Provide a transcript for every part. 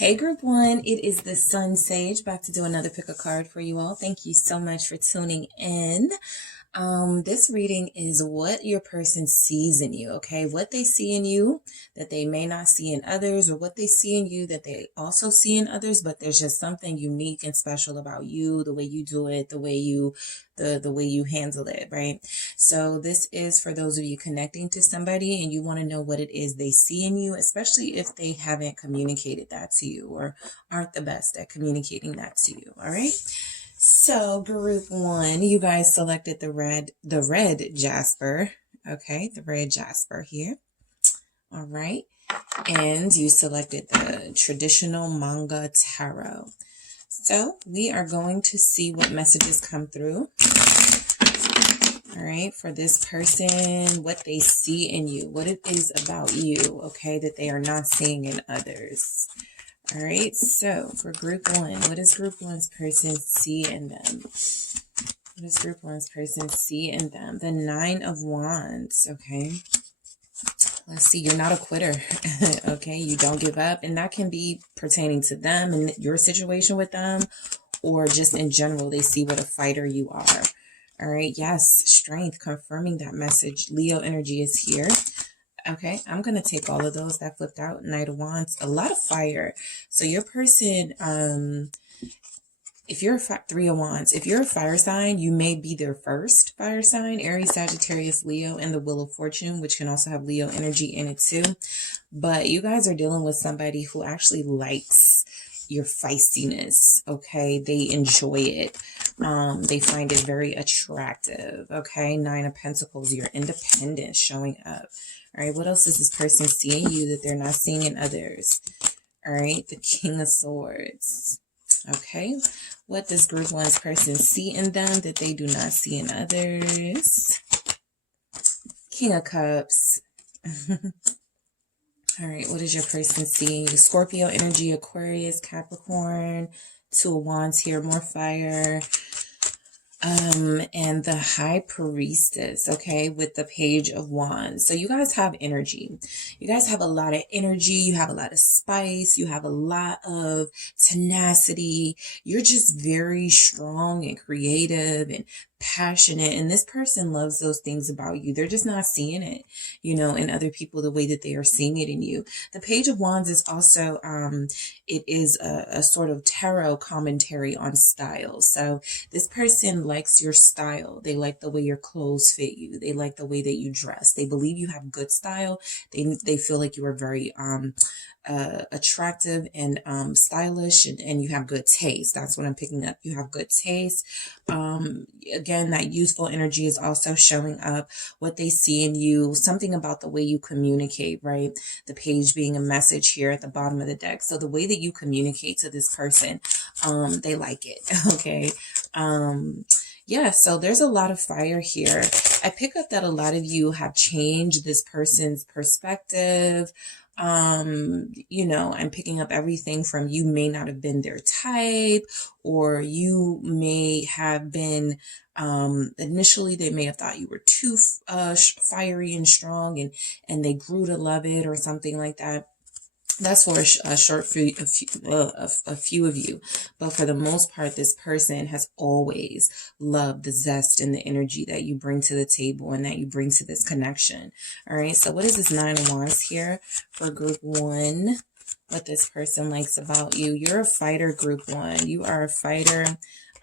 Hey group one, it is the SunSage back to do another pick a card for you all. Thank you so much for tuning in. This reading is what your person sees in you, okay? What they see in you that they may not see in others, or what they see in you that they also see in others, but there's just something unique and special about you, the way you do it, the way you handle it, right? So this is for those of you connecting to somebody and you want to know what it is they see in you, especially if they haven't communicated that to you or aren't the best at communicating that to you, all right? So group one, you guys selected the red jasper. Okay, the red jasper here. All right. And you selected the traditional manga tarot. So we are going to see what messages come through. All right, for this person, what they see in you, what it is about you, okay, that they are not seeing in others. All right, so for group one, what does group one's person see in them? What does group one's person see in them? The 9 of Wands, okay? Let's see, you're not a quitter, okay? You don't give up, and that can be pertaining to them and your situation with them, or just in general, they see what a fighter you are. All right, yes, strength, confirming that message. Leo energy is here. Okay, I'm going to take all of those that flipped out. Knight of Wands, a lot of fire. So your person, if you're a 3 of Wands, if you're a fire sign, you may be their first fire sign. Aries, Sagittarius, Leo, and the Wheel of Fortune, which can also have Leo energy in it too. But you guys are dealing with somebody who actually likes your feistiness, okay? They enjoy it. They find it very attractive, okay? 9 of Pentacles, your independence showing up. All right, what else is this person seeing you that they're not seeing in others? All right, the King of Swords. Okay, what does group one's person see in them that they do not see in others? King of Cups. All right, what is your person seeing? Scorpio energy, Aquarius, Capricorn, 2 of Wands here, more fire. And the High Priestess, okay, with the Page of Wands. So you guys have energy. You guys have a lot of energy. You have a lot of spice. You have a lot of tenacity. You're just very strong and creative and passionate. And this person loves those things about you. They're just not seeing it, you know, in other people the way that they are seeing it in you. The Page of Wands is also, it is a sort of tarot commentary on style. So this person likes your style. They like the way your clothes fit you. They like the way that you dress. They believe you have good style. They feel like you are very attractive and stylish, and you have good taste. That's what I'm picking up. You have good taste. Again, that youthful energy is also showing up. What they see in you, something about the way you communicate, right? The page being a message here at the bottom of the deck. So the way that you communicate to this person, they like it. Okay. Yeah, so there's a lot of fire here. I pick up that a lot of you have changed this person's perspective. You know, I'm picking up everything from you may not have been their type, or you may have been, initially they may have thought you were too fiery and strong, and they grew to love it or something like that. That's for a few of you. But for the most part, this person has always loved the zest and the energy that you bring to the table and that you bring to this connection. All right. So what is this 9 of Wands here for group one? What this person likes about you. You're a fighter, group one. You are a fighter.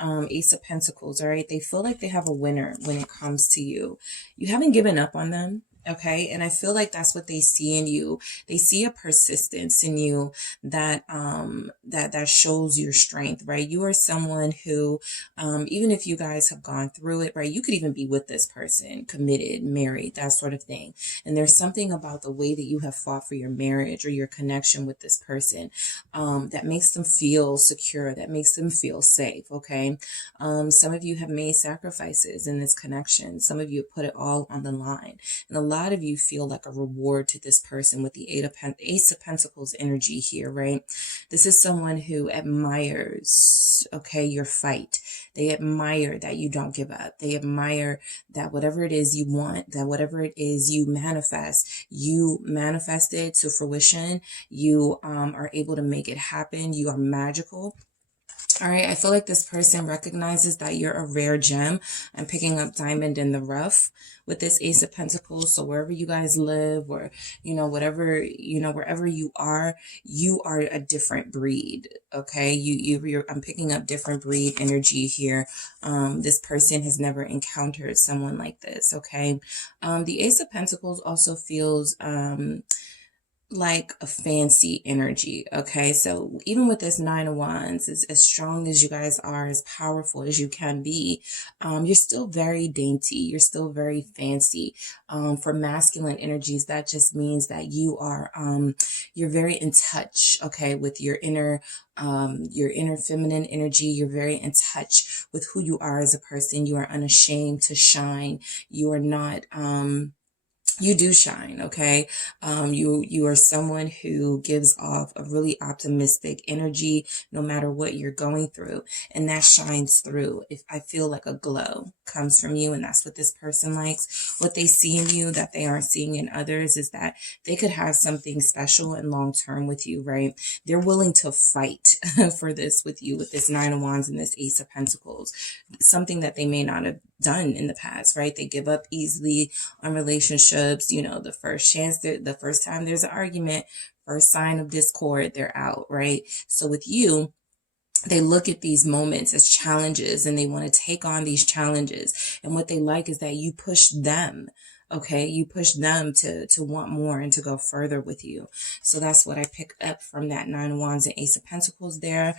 Ace of Pentacles. All right. They feel like they have a winner when it comes to you. You haven't given up on them. Okay. And I feel like that's what they see in you. They see a persistence in you that, that shows your strength, right? You are someone who, even if you guys have gone through it, right? You could even be with this person, committed, married, that sort of thing. And there's something about the way that you have fought for your marriage or your connection with this person, that makes them feel secure, that makes them feel safe. Okay. Some of you have made sacrifices in this connection. Some of you have put it all on the line. And a lot of you feel like a reward to this person with the Ace of Pentacles energy here, right? This is someone who admires, okay, your fight. They admire that you don't give up. They admire that whatever it is you want, that whatever it is you manifest it to fruition. You are able to make it happen. You are magical. All right, I feel like this person recognizes that you're a rare gem. I'm picking up diamond in the rough with this Ace of Pentacles. So wherever you guys live, or, whatever, wherever you are a different breed. Okay, I'm picking up different breed energy here. This person has never encountered someone like this. Okay, the Ace of Pentacles also feels, like a fancy energy. Okay, so even with this Nine of Wands, as strong as you guys are, as powerful as you can be, you're still very dainty. You're still very fancy. For masculine energies, that just means that you're very in touch, okay, with your inner feminine energy. You're very in touch with who you are as a person. You are unashamed to shine. You are not, you do shine, okay? You are someone who gives off a really optimistic energy no matter what you're going through, and that shines through. If I feel like a glow comes from you, and that's what this person likes. What they see in you that they aren't seeing in others is that they could have something special and long-term with you, right? They're willing to fight for this with you, with this Nine of Wands and this Ace of Pentacles. Something that they may not have done in the past, right? They give up easily on relationships. The first chance, the first time there's an argument, first sign of discord, they're out, right? So with you, they look at these moments as challenges, and they want to take on these challenges. And what they like is that you push them. Okay, you push them to want more and to go further with you. So that's what I pick up from that Nine of Wands and Ace of Pentacles there.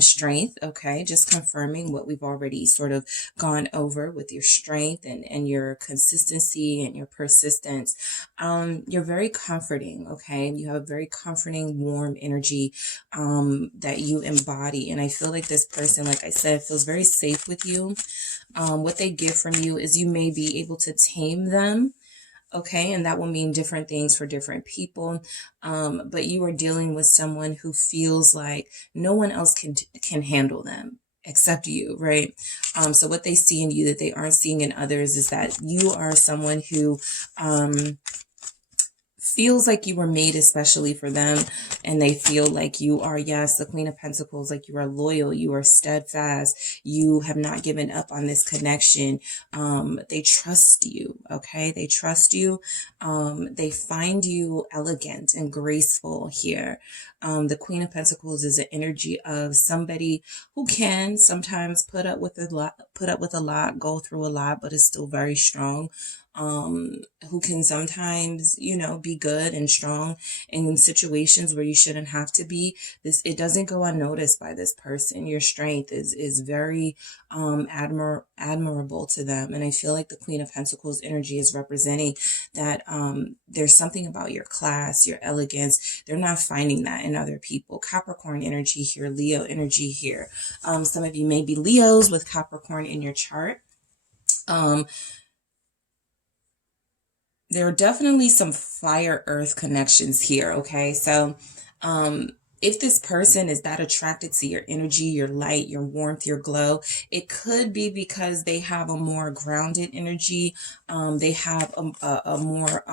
Strength, okay, just confirming what we've already sort of gone over with your strength and your consistency and your persistence. You're very comforting, okay? You have a very comforting, warm energy that you embody. And I feel like this person, like I said, feels very safe with you. What they get from you is you may be able to tame them. Okay, and that will mean different things for different people. But you are dealing with someone who feels like no one else can handle them except you, right? So what they see in you that they aren't seeing in others is that you are someone who feels like you were made especially for them, and they feel like you are, yes, the Queen of Pentacles, like you are loyal, you are steadfast, you have not given up on this connection. They trust you, okay? They trust you. They find you elegant and graceful here. The Queen of Pentacles is an energy of somebody who can sometimes put up with a lot, go through a lot, but is still very strong. Who can sometimes, be good and strong in situations where you shouldn't have to be. It doesn't go unnoticed by this person. Your strength is very admirable to them. And I feel like the Queen of Pentacles energy is representing that there's something about your class, your elegance. They're not finding that in other people. Capricorn energy here, Leo energy here. Some of you may be Leos with Capricorn in your chart. There are definitely some fire earth connections here, okay? So if this person is that attracted to your energy, your light, your warmth, your glow, it could be because they have a more grounded energy. They have a more,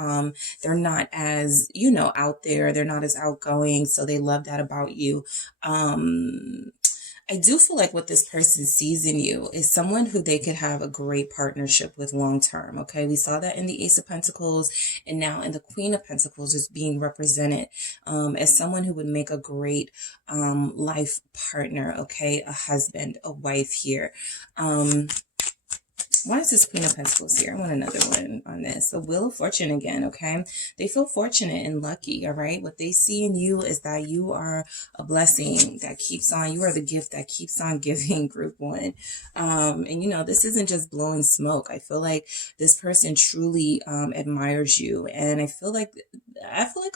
they're not as, out there. They're not as outgoing. So they love that about you. I do feel like what this person sees in you is someone who they could have a great partnership with long term. Okay, we saw that in the Ace of Pentacles, and now in the Queen of Pentacles is being represented as someone who would make a great life partner. Okay, a husband, a wife here. Why is this Queen of Pentacles here? I want another one on this. The Wheel of Fortune again, okay? They feel fortunate and lucky, all right? What they see in you is that you are a blessing that keeps on. You are the gift that keeps on giving, group one. And, this isn't just blowing smoke. I feel like this person truly admires you. And I feel like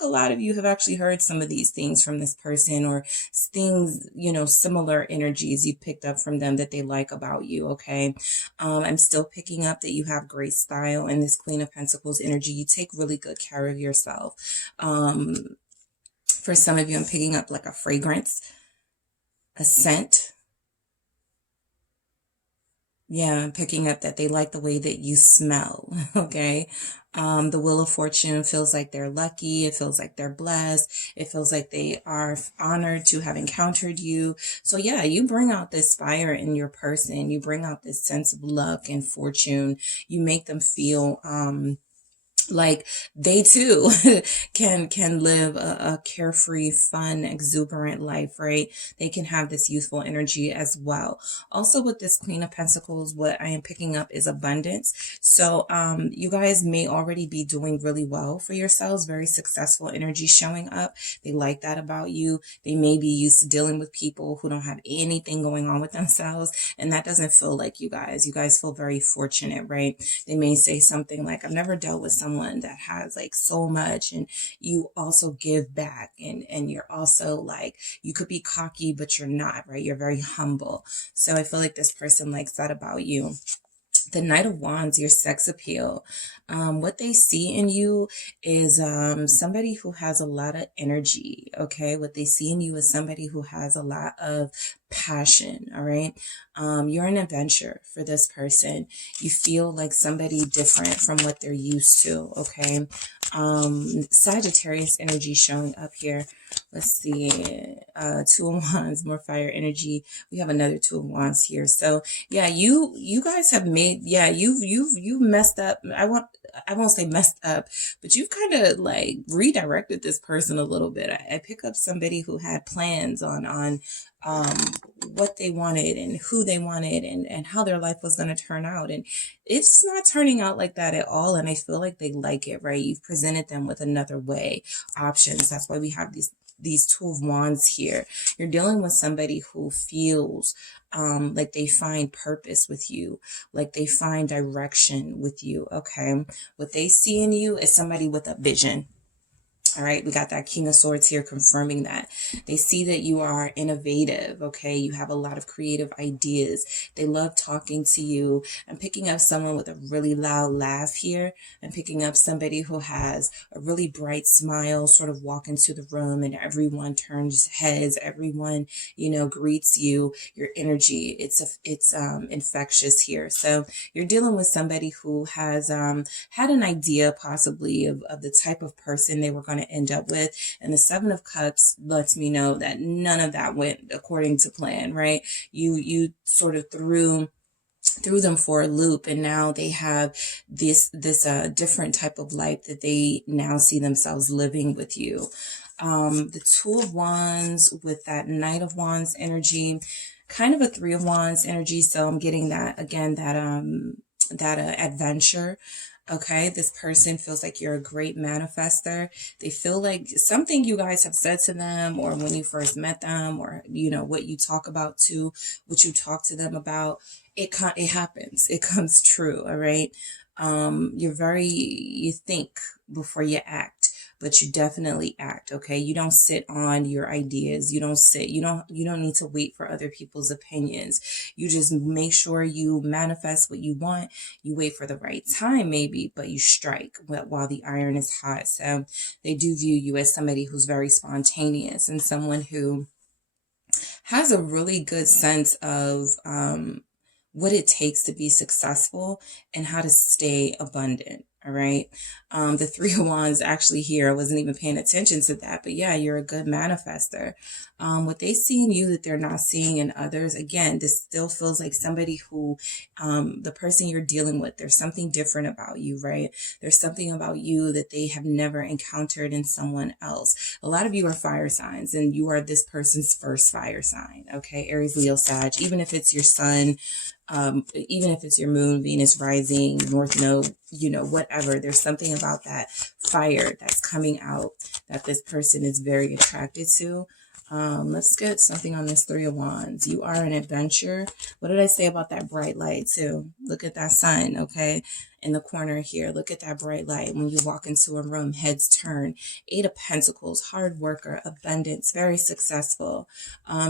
a lot of you have actually heard some of these things from this person, or things, similar energies you picked up from them that they like about you, okay? I'm still picking up that you have great style in this Queen of Pentacles energy. You take really good care of yourself. For some of you, I'm picking up like a fragrance, a scent. Yeah, I'm picking up that they like the way that you smell. Okay. The Wheel of Fortune feels like they're lucky. It feels like they're blessed. It feels like they are honored to have encountered you. So yeah, you bring out this fire in your person. You bring out this sense of luck and fortune. You make them feel, like they too can live a carefree, fun, exuberant life, right? They can have this youthful energy as well. Also with this Queen of Pentacles, what I am picking up is abundance. So you guys may already be doing really well for yourselves, very successful energy showing up. They like that about you. They may be used to dealing with people who don't have anything going on with themselves, and that doesn't feel like you guys. You guys feel very fortunate, right? They may say something like, I've never dealt with someone that has like so much, and you also give back, and you're also like, you could be cocky but you're not, right? You're very humble. So I feel like this person likes that about you. The Knight of Wands, your sex appeal. What they see in you is somebody who has a lot of energy, okay? What they see in you is somebody who has a lot of passion, all right? You're an adventure for this person. You feel like somebody different from what they're used to, okay? Sagittarius energy showing up here. Let's see, Two of Wands, more fire energy. We have another Two of Wands here. So yeah, you guys have made, yeah, you've messed up. I won't say messed up, but you've kind of like redirected this person a little bit. I pick up somebody who had plans on what they wanted and who they wanted, and how their life was going to turn out. And it's not turning out like that at all. And I feel like they like it, right? You've presented them with another way, options. That's why we have these Two of Wands here. You're dealing with somebody who feels like they find purpose with you, like they find direction with you, okay? What they see in you is somebody with a vision. All right, we got that King of Swords here confirming that. They see that you are innovative, okay? You have a lot of creative ideas. They love talking to you. I'm picking up someone with a really loud laugh here. I'm picking up somebody who has a really bright smile, sort of walk into the room and everyone turns heads. Everyone, greets you. Your energy, it's infectious here. So you're dealing with somebody who has had an idea possibly of the type of person they were going to end up with. And the Seven of Cups lets me know that none of that went according to plan, right? You sort of threw them for a loop, and now they have this different type of life that they now see themselves living with you. The Two of Wands with that Knight of Wands energy, kind of a Three of Wands energy. So I'm getting that again, that adventure. Okay, this person feels like you're a great manifester. They feel like something you guys have said to them, or when you first met them, or what you talk to them about, it happens. It comes true. All right. You think before you act, but you definitely act. Okay. You don't sit on your ideas. You don't need to wait for other people's opinions. You just make sure you manifest what you want. You wait for the right time, maybe, but you strike while the iron is hot. So they do view you as somebody who's very spontaneous and someone who has a really good sense of, what it takes to be successful and how to stay abundant. All right. The Three of Wands actually here, I wasn't even paying attention to that, but yeah, you're a good manifester. What they see in you that they're not seeing in others, again, this still feels like somebody who, the person you're dealing with, there's something different about you, right? There's something about you that they have never encountered in someone else. A lot of you are fire signs, and you are this person's first fire sign. Okay. Aries, Leo, Sag, even if it's your sun, even if it's your moon, Venus, rising, North Node, whatever, there's something about that fire that's coming out that this person is very attracted to. Let's get something on this Three of Wands. You are an adventure. What did I say about that bright light too? Look at that sun, okay? In the corner here, look at that bright light. When you walk into a room, heads turn. Eight of Pentacles, hard worker, abundance, very successful.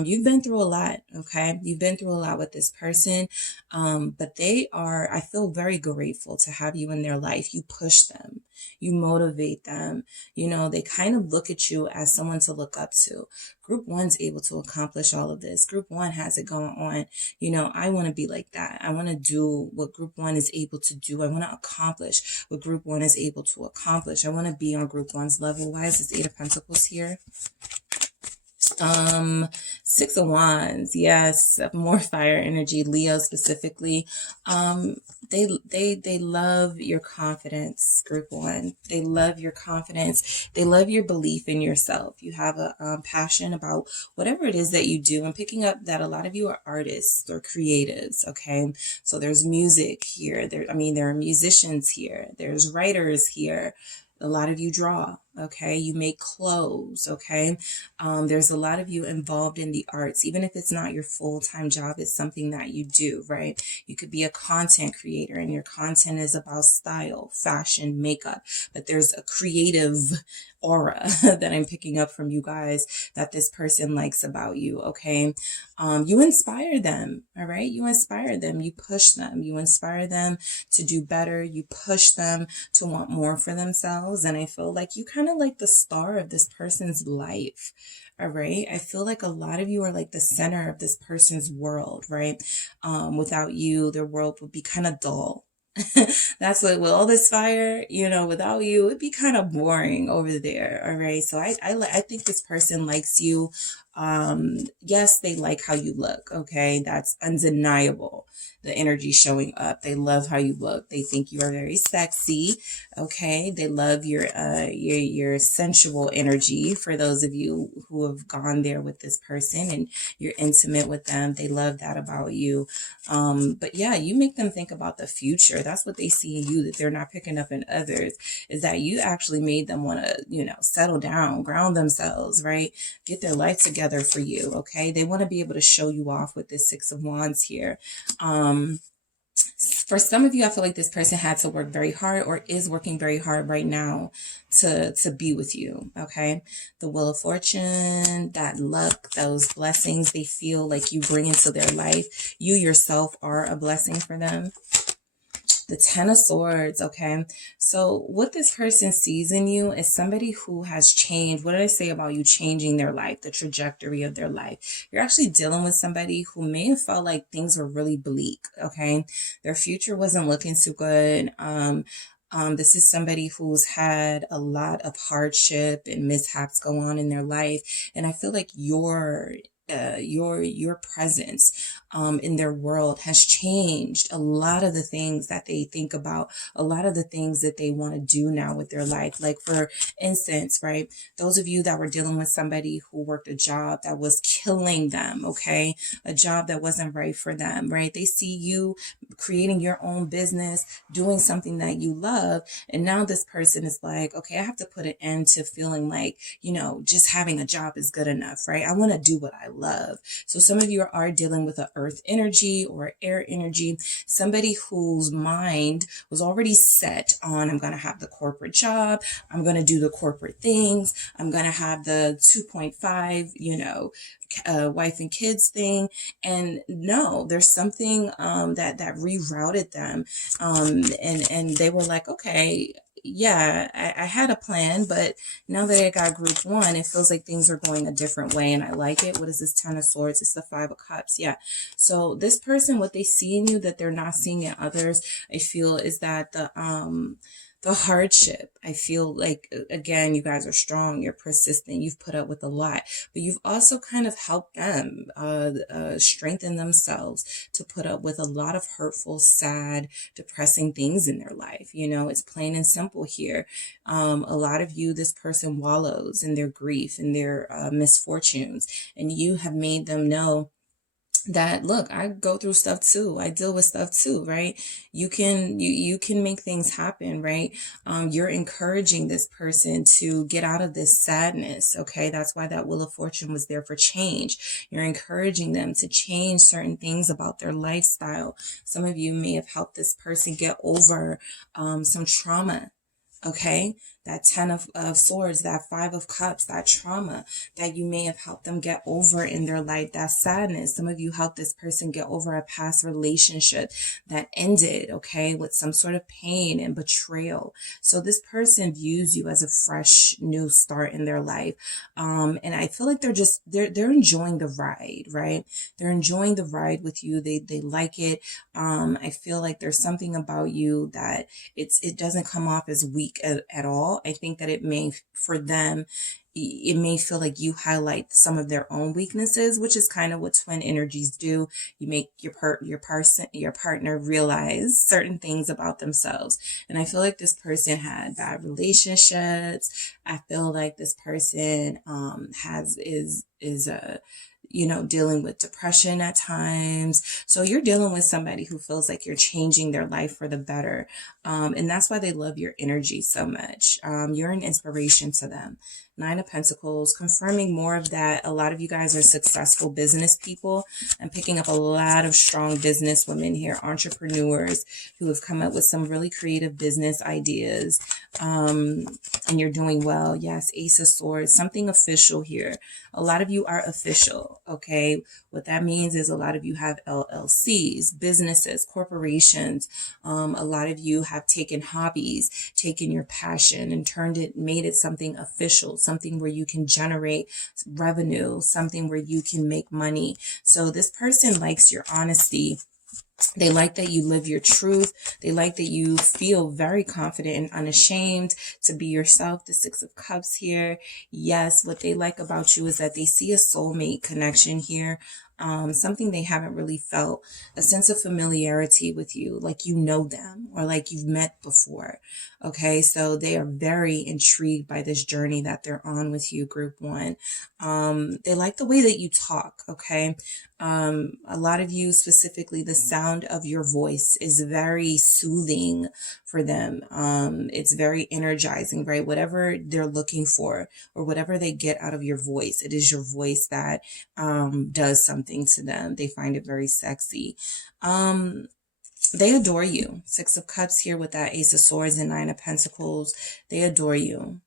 You've been through a lot, okay? You've been through a lot with this person, but I feel very grateful to have you in their life. You push them. You motivate them. You know, they kind of look at you as someone to look up to. Group one's able to accomplish all of this. Group one has it going on. You know, I want to be like that. I want to do what group one is able to do. I want to accomplish what group one is able to accomplish. I want to be on group one's level. Why is this Eight of Pentacles here? Six of Wands. Yes, more fire energy. Leo specifically. They love your confidence, group one. They love your confidence. They love your belief in yourself. You have a passion about whatever it is that you do. I'm picking up that a lot of you are artists or creatives. Okay, so there's music here. There are musicians here. There's writers here. A lot of you draw, okay? You make clothes, okay? There's a lot of you involved in the arts. Even if it's not your full-time job, it's something that you do, right? You could be a content creator and your content is about style, fashion, makeup, but there's a creative aura that I'm picking up from you guys that this person likes about you, okay? You inspire them, all right? You inspire them, you push them, you inspire them to do better, you push them to want more for themselves, and I feel like you kind of like the star of this person's life, all right? I feel like a lot of you are like the center of this person's world, right? Without you, their world would be kind of dull. That's what, with all this fire, you know, without you, it'd be kind of boring over there. All right. So I think this person likes you. Yes, they like how you look. Okay. That's undeniable. The energy showing up. They love how you look. They think you are very sexy. Okay. They love your sensual energy. For those of you who have gone there with this person and you're intimate with them, they love that about you. But yeah, you make them think about the future. That's what they see in you that they're not picking up in others, is that you actually made them want to, you know, settle down, ground themselves, right? Get their life together for you. Okay. They want to be able to show you off with this Six of Wands here. For some of you, I feel like this person had to work very hard or is working very hard right now to be with you, okay? The Wheel of Fortune, that luck, those blessings they feel like you bring into their life. You yourself are a blessing for them. The Ten of Swords, okay? So what this person sees in you is somebody who has changed. What did I say about you changing their life, the trajectory of their life? You're actually dealing with somebody who may have felt like things were really bleak, okay? Their future wasn't looking too good. This is somebody who's had a lot of hardship and mishaps go on in their life. And I feel like your presence in their world has changed a lot of the things that they think about, a lot of the things that they want to do now with their life. Like, for instance, right, those of you that were dealing with somebody who worked a job that was killing them, okay, a job that wasn't right for them, right? They see you creating your own business, doing something that you love, and now this person is like, okay, I have to put an end to feeling like, you know, just having a job is good enough, right? I want to do what I love. So some of you are dealing with an earth energy or air energy, somebody whose mind was already set on, I'm going to have the corporate job, I'm going to do the corporate things, I'm going to have the 2.5, you know, wife and kids thing. And no, there's something that rerouted them, and they were like, okay, yeah, I had a plan, but now that I got group one, it feels like things are going a different way, and I like it. What is this Ten of Swords? It's the Five of Cups. Yeah. So this person, what they see in you that they're not seeing in others, I feel, is that the hardship. I feel like, again, you guys are strong, you're persistent, you've put up with a lot, but you've also kind of helped them strengthen themselves to put up with a lot of hurtful, sad, depressing things in their life. You know, it's plain and simple here. A lot of you, this person wallows in their grief and their misfortunes, and you have made them know that, look, I go through stuff too. I deal with stuff too, right? You can make things happen, right? You're encouraging this person to get out of this sadness. Okay. That's why that Wheel of Fortune was there, for change. You're encouraging them to change certain things about their lifestyle. Some of you may have helped this person get over, some trauma. Okay, that 10 of swords, that 5 of cups, that trauma that you may have helped them get over in their life, that sadness. Some of you helped this person get over a past relationship that ended, okay, with some sort of pain and betrayal. So this person views you as a fresh new start in their life. And I feel like they're enjoying the ride, right? They're enjoying the ride with you. They like it. I feel like there's something about you that it doesn't come off as weak at all. I think that it may, for them, it may feel like you highlight some of their own weaknesses, which is kind of what twin energies do. You make your partner realize certain things about themselves. And I feel like this person had bad relationships. I feel like this person is a dealing with depression at times. So you're dealing with somebody who feels like you're changing their life for the better. And that's why they love your energy so much. You're an inspiration to them. 9 of Pentacles, confirming more of that. A lot of you guys are successful business people. I'm picking up a lot of strong business women here, entrepreneurs who have come up with some really creative business ideas. And you're doing well. Yes, Ace of Swords, something official here. A lot of you are official, okay? What that means is a lot of you have LLCs, businesses, corporations. A lot of you have taken hobbies, taken your passion and made it something official, something where you can generate revenue, something where you can make money. So this person likes your honesty. They like that you live your truth. They like that you feel very confident and unashamed to be yourself. The 6 of Cups here. Yes, what they like about you is that they see a soulmate connection here. Something they haven't really felt, a sense of familiarity with you, like you know them or like you've met before. Okay, so they are very intrigued by this journey that they're on with you, group 1. They like the way that you talk, okay? A lot of you, specifically, the sound of your voice is very soothing for them. It's very energizing, right? Whatever they're looking for or whatever they get out of your voice, it is your voice that does something to them. They find it very sexy. They adore you. 6 of Cups here with that Ace of Swords and 9 of Pentacles. They adore you.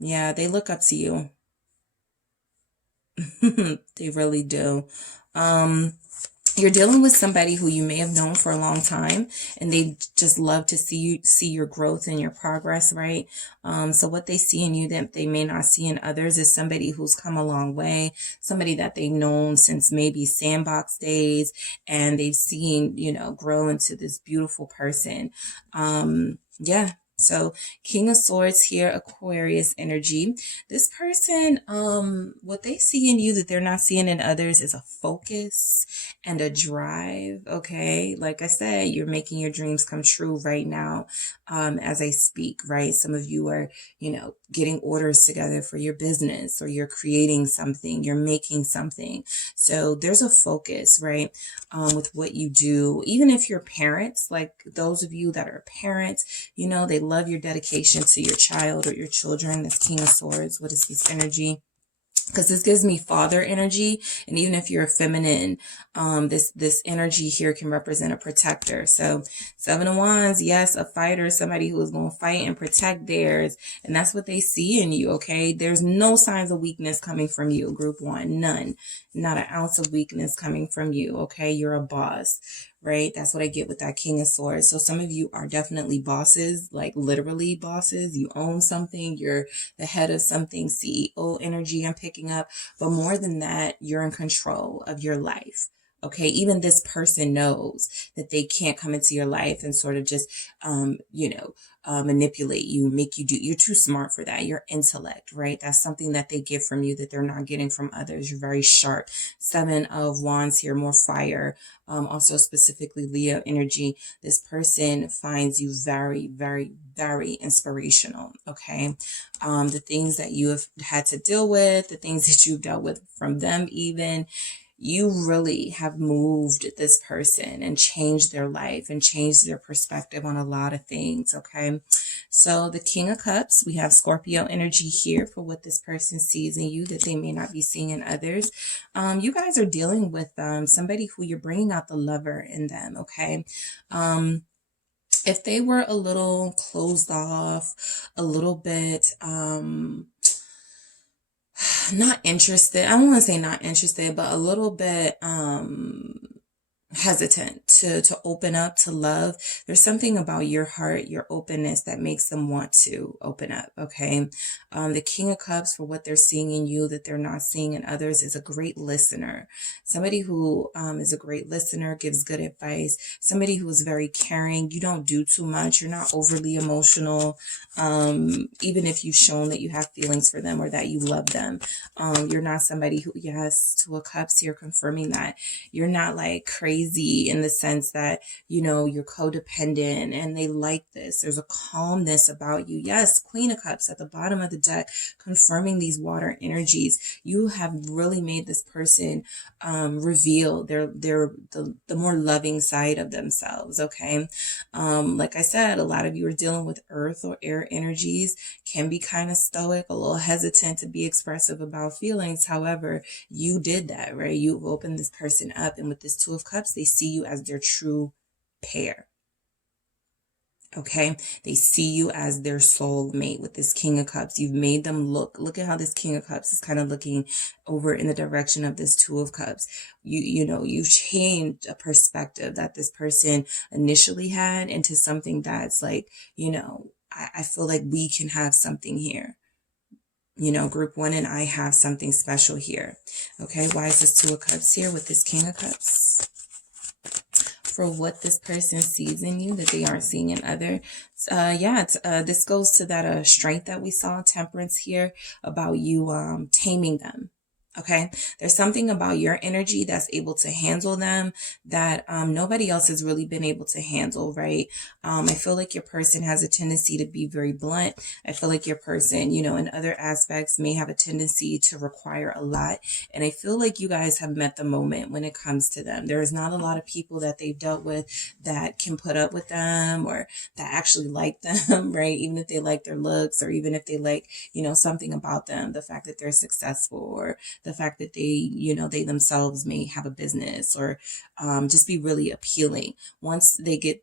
Yeah, they look up to you. They really do. You're dealing with somebody who you may have known for a long time, and they just love to see your growth and your progress, right? So what they see in you that they may not see in others is somebody who's come a long way, somebody that they've known since maybe sandbox days, and they've seen, grow into this beautiful person. Yeah. So King of Swords here, Aquarius energy. This person, what they see in you that they're not seeing in others is a focus and a drive. Okay. Like I said, you're making your dreams come true right now. As I speak, right? Some of you are, getting orders together for your business, or you're creating something, you're making something. So there's a focus, right? With what you do. Even if you're parents, like those of you that are parents, they love your dedication to your child or your children. This King of Swords, what is this energy? Because this gives me father energy. And even if you're a feminine, this energy here can represent a protector. So 7 of Wands, yes, a fighter, somebody who is going to fight and protect theirs. And that's what they see in you, okay? There's no signs of weakness coming from you, group 1. None. Not an ounce of weakness coming from you, okay? You're a boss, right? That's what I get with that King of Swords. So some of you are definitely bosses, like literally bosses. You own something. You're the head of something, CEO energy I'm picking up. But more than that, you're in control of your life. Okay, even this person knows that they can't come into your life and sort of just, manipulate you, make you do. You're too smart for that. Your intellect, right? That's something that they get from you that they're not getting from others. You're very sharp. 7 of Wands here, more fire. Also specifically Leo energy. This person finds you very, very, very inspirational. Okay. The things that you have had to deal with, the things that you've dealt with from them even, you really have moved this person and changed their life and changed their perspective on a lot of things. Okay. So the King of Cups, we have Scorpio energy here for what this person sees in you that they may not be seeing in others. You guys are dealing with somebody who you're bringing out the lover in them. Okay. if they were a little closed off, a little bit, not interested, I don't want to say not interested, but a little bit, hesitant to open up to love. There's something about your heart, your openness that makes them want to open up. Okay. The King of Cups, for what they're seeing in you that they're not seeing in others, is a great listener. Somebody who is a great listener, gives good advice. Somebody who is very caring. You don't do too much. You're not overly emotional. Even if you've shown that you have feelings for them or that you love them, you're not somebody who, yes, Two of Cups here confirming that you're not like crazy in the sense that, you know, you're codependent and they like this. There's a calmness about you. Yes, Queen of Cups at the bottom of the deck, confirming these water energies. You have really made this person reveal the more loving side of themselves. Okay. Like I said, a lot of you are dealing with earth or air energies, can be kind of stoic, a little hesitant to be expressive about feelings. However, you did that, right? You've opened this person up, and with this Two of Cups, they see you as their true pair. Okay, they see you as their soul mate. With this King of Cups, you've made them look at how this King of Cups is kind of looking over in the direction of this Two of Cups. You've changed a perspective that this person initially had into something that's like, I feel like we can have something here. Group one and I have something special here. Okay, why is this Two of Cups here with this King of Cups? For what this person sees in you that they aren't seeing in others. This goes to that strength that we saw, temperance here, about you taming them. Okay, there's something about your energy that's able to handle them that nobody else has really been able to handle, right? I feel like your person has a tendency to be very blunt. I feel like your person, in other aspects may have a tendency to require a lot. And I feel like you guys have met the moment when it comes to them. There is not a lot of people that they've dealt with that can put up with them or that actually like them, right? Even if they like their looks, or even if they like, something about them, the fact that they're successful, or the fact that they themselves may have a business, or just be really appealing. Once they get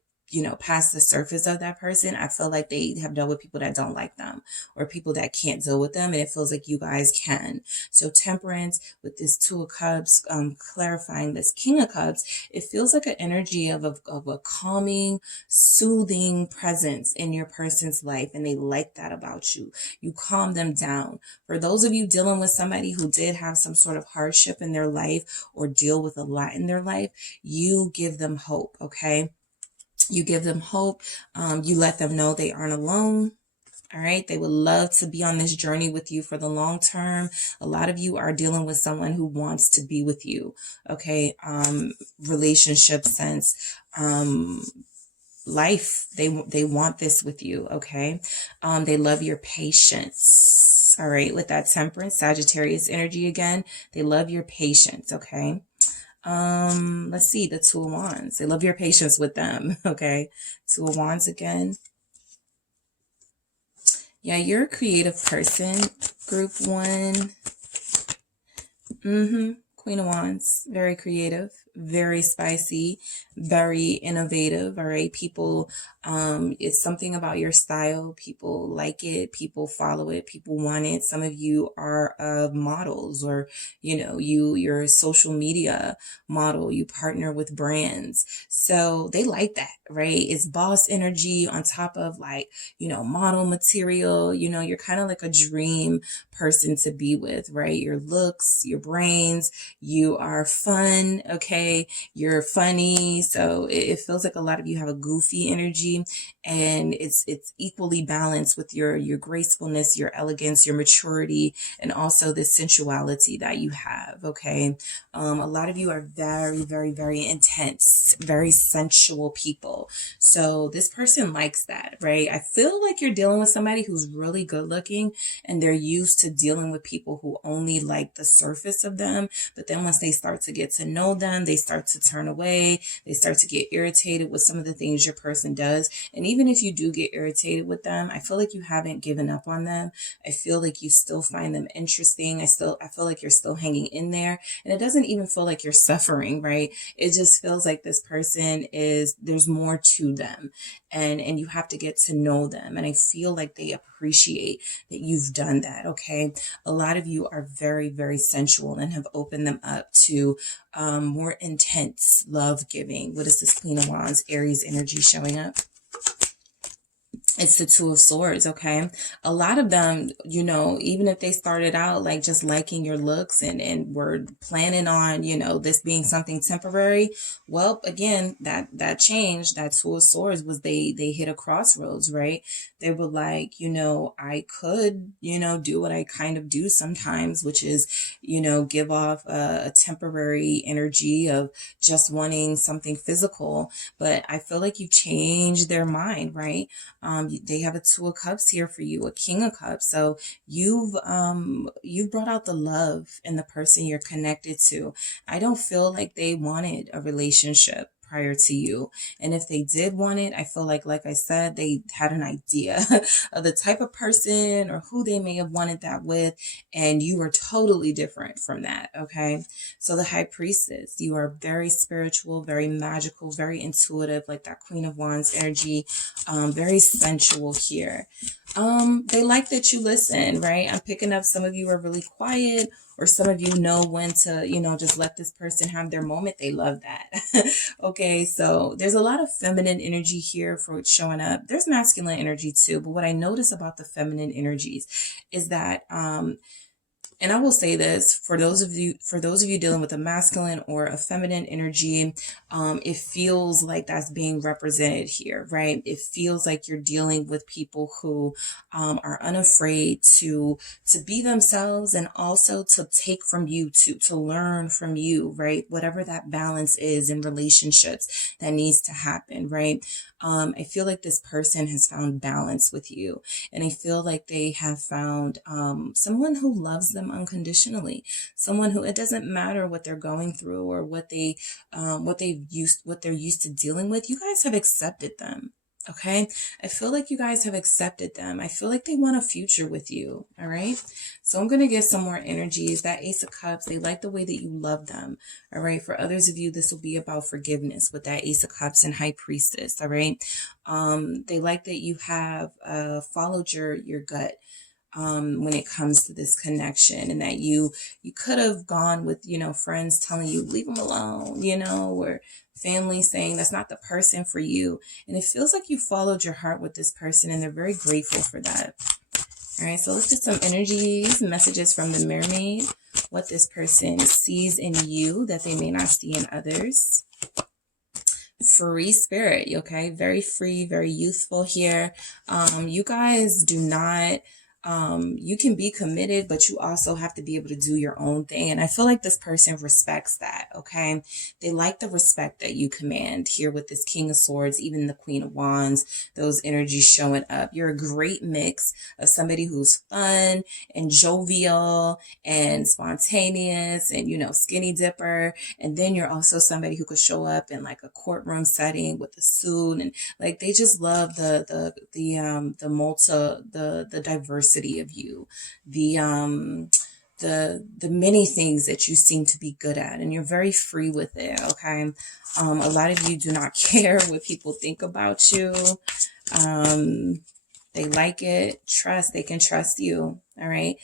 past the surface of that person, I feel like they have dealt with people that don't like them or people that can't deal with them. And it feels like you guys can. So temperance with this Two of Cups, clarifying this King of Cups, it feels like an energy of a calming, soothing presence in your person's life. And they like that about you. You calm them down. For those of you dealing with somebody who did have some sort of hardship in their life or deal with a lot in their life, you give them hope. Okay. You give them hope. You let them know they aren't alone. All right. They would love to be on this journey with you for the long term. A lot of you are dealing with someone who wants to be with you. Okay. Relationship sense, life. They want this with you. Okay. They love your patience. All right. With that temperance, Sagittarius energy again, they love your patience. Okay. Let's see, the Two of Wands. They love your patience with them. Okay. Two of Wands again. Yeah, you're a creative person. Group one. Queen of Wands. Very creative, very spicy, very innovative. All right. People, it's something about your style. People like it. People follow it. People want it. Some of you are models, or, you're a social media model. You partner with brands. So they like that, right? It's boss energy on top of model material. You're kind of like a dream person to be with, right? Your looks, your brains, you are fun. Okay. You're funny. So it feels like a lot of you have a goofy energy, and it's equally balanced with your gracefulness, your elegance, your maturity, and also the sensuality that you have. Okay. A lot of you are very, very, very intense, very sensual people. So this person likes that, right? I feel like you're dealing with somebody who's really good looking, and they're used to dealing with people who only like the surface of them, but then once they start to get to know them, they start to turn away. They start to get irritated with some of the things your person does. And even if you do get irritated with them, I feel like you haven't given up on them. I feel like you still find them interesting. I feel like you're still hanging in there. And it doesn't even feel like you're suffering, right? It just feels like this person there's more to them, and you have to get to know them. And I feel like they appreciate that you've done that. Okay. A lot of you are very, very sensual and have opened them up to more intense love giving. What is this Queen of Wands, Aries energy showing up? It's the Two of Swords, okay? A lot of them, you know, even if they started out like just liking your looks and were planning on, you know, this being something temporary, well, again, that changed. That Two of Swords was they hit a crossroads, right? They were like, you know, I could, you know, do what I kind of do sometimes, which is, you know, give off a temporary energy of just wanting something physical. But I feel like you changed their mind, right? They have a Two of Cups here for you, a King of Cups. So you've brought out the love in the person you're connected to. I don't feel like they wanted a relationship prior to you. And if they did want it, I feel like I said, they had an idea of the type of person or who they may have wanted that with. And you were totally different from that. Okay. So the High Priestess, you are very spiritual, very magical, very intuitive, like that Queen of Wands energy, very sensual here. They like that you listen, right? I'm picking up some of you are really quiet, or some of you know when to, you know, just let this person have their moment. They love that. Okay, so there's a lot of feminine energy here for what's showing up. There's masculine energy too, but what I notice about the feminine energies is that and I will say this, for those of you dealing with a masculine or a feminine energy, it feels like that's being represented here, right? It feels like you're dealing with people who are unafraid to be themselves, and also to take from you, to learn from you, right? Whatever that balance is in relationships that needs to happen, right? I feel like this person has found balance with you, and I feel like they have found someone who loves them unconditionally, someone who, it doesn't matter what they're going through or what they're used to dealing with. You guys have accepted them. Okay. I feel like you guys have accepted them. I feel like they want a future with you. All right. So I'm going to get some more energies. That Ace of Cups, they like the way that you love them. All right. For others of you, this will be about forgiveness with that Ace of Cups and High Priestess. All right. They like that you have followed your gut when it comes to this connection, and that you could have gone with, you know, friends telling you, leave them alone, you know, or family saying that's not the person for you. And it feels like you followed your heart with this person, and they're very grateful for that. All right, so let's get some energies, messages from the Mermaid, what this person sees in you that they may not see in others. Free spirit, okay? Very free, very youthful here. You guys do not... you can be committed, but you also have to be able to do your own thing. And I feel like this person respects that. Okay. They like the respect that you command here with this King of Swords, even the Queen of Wands, those energies showing up. You're a great mix of somebody who's fun and jovial and spontaneous and, you know, skinny dipper. And then you're also somebody who could show up in like a courtroom setting with a suit, and like, they just love the diversity of you, the many things that you seem to be good at, and you're very free with it. Okay. A lot of you do not care what people think about you. They like it. They can trust you. All right.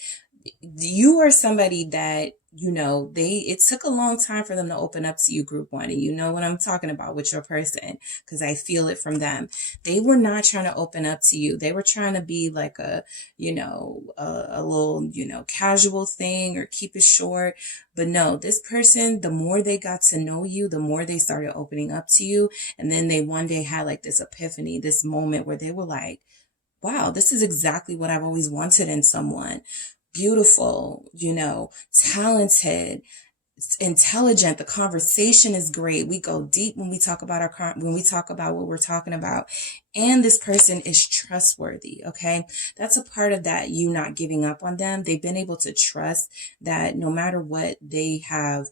You are somebody that, you know, it took a long time for them to open up to you, group one. And you know what I'm talking about with your person, because I feel it from them. They were not trying to open up to you. They were trying to be like a little, you know, casual thing, or keep it short. But no, this person, the more they got to know you, the more they started opening up to you. And then they one day had like this epiphany, this moment where they were like, wow, this is exactly what I've always wanted in someone. Beautiful, you know, talented, intelligent. The conversation is great. We go deep when we talk about what we're talking about. And this person is trustworthy, okay? That's a part of that, you not giving up on them. They've been able to trust that no matter what they have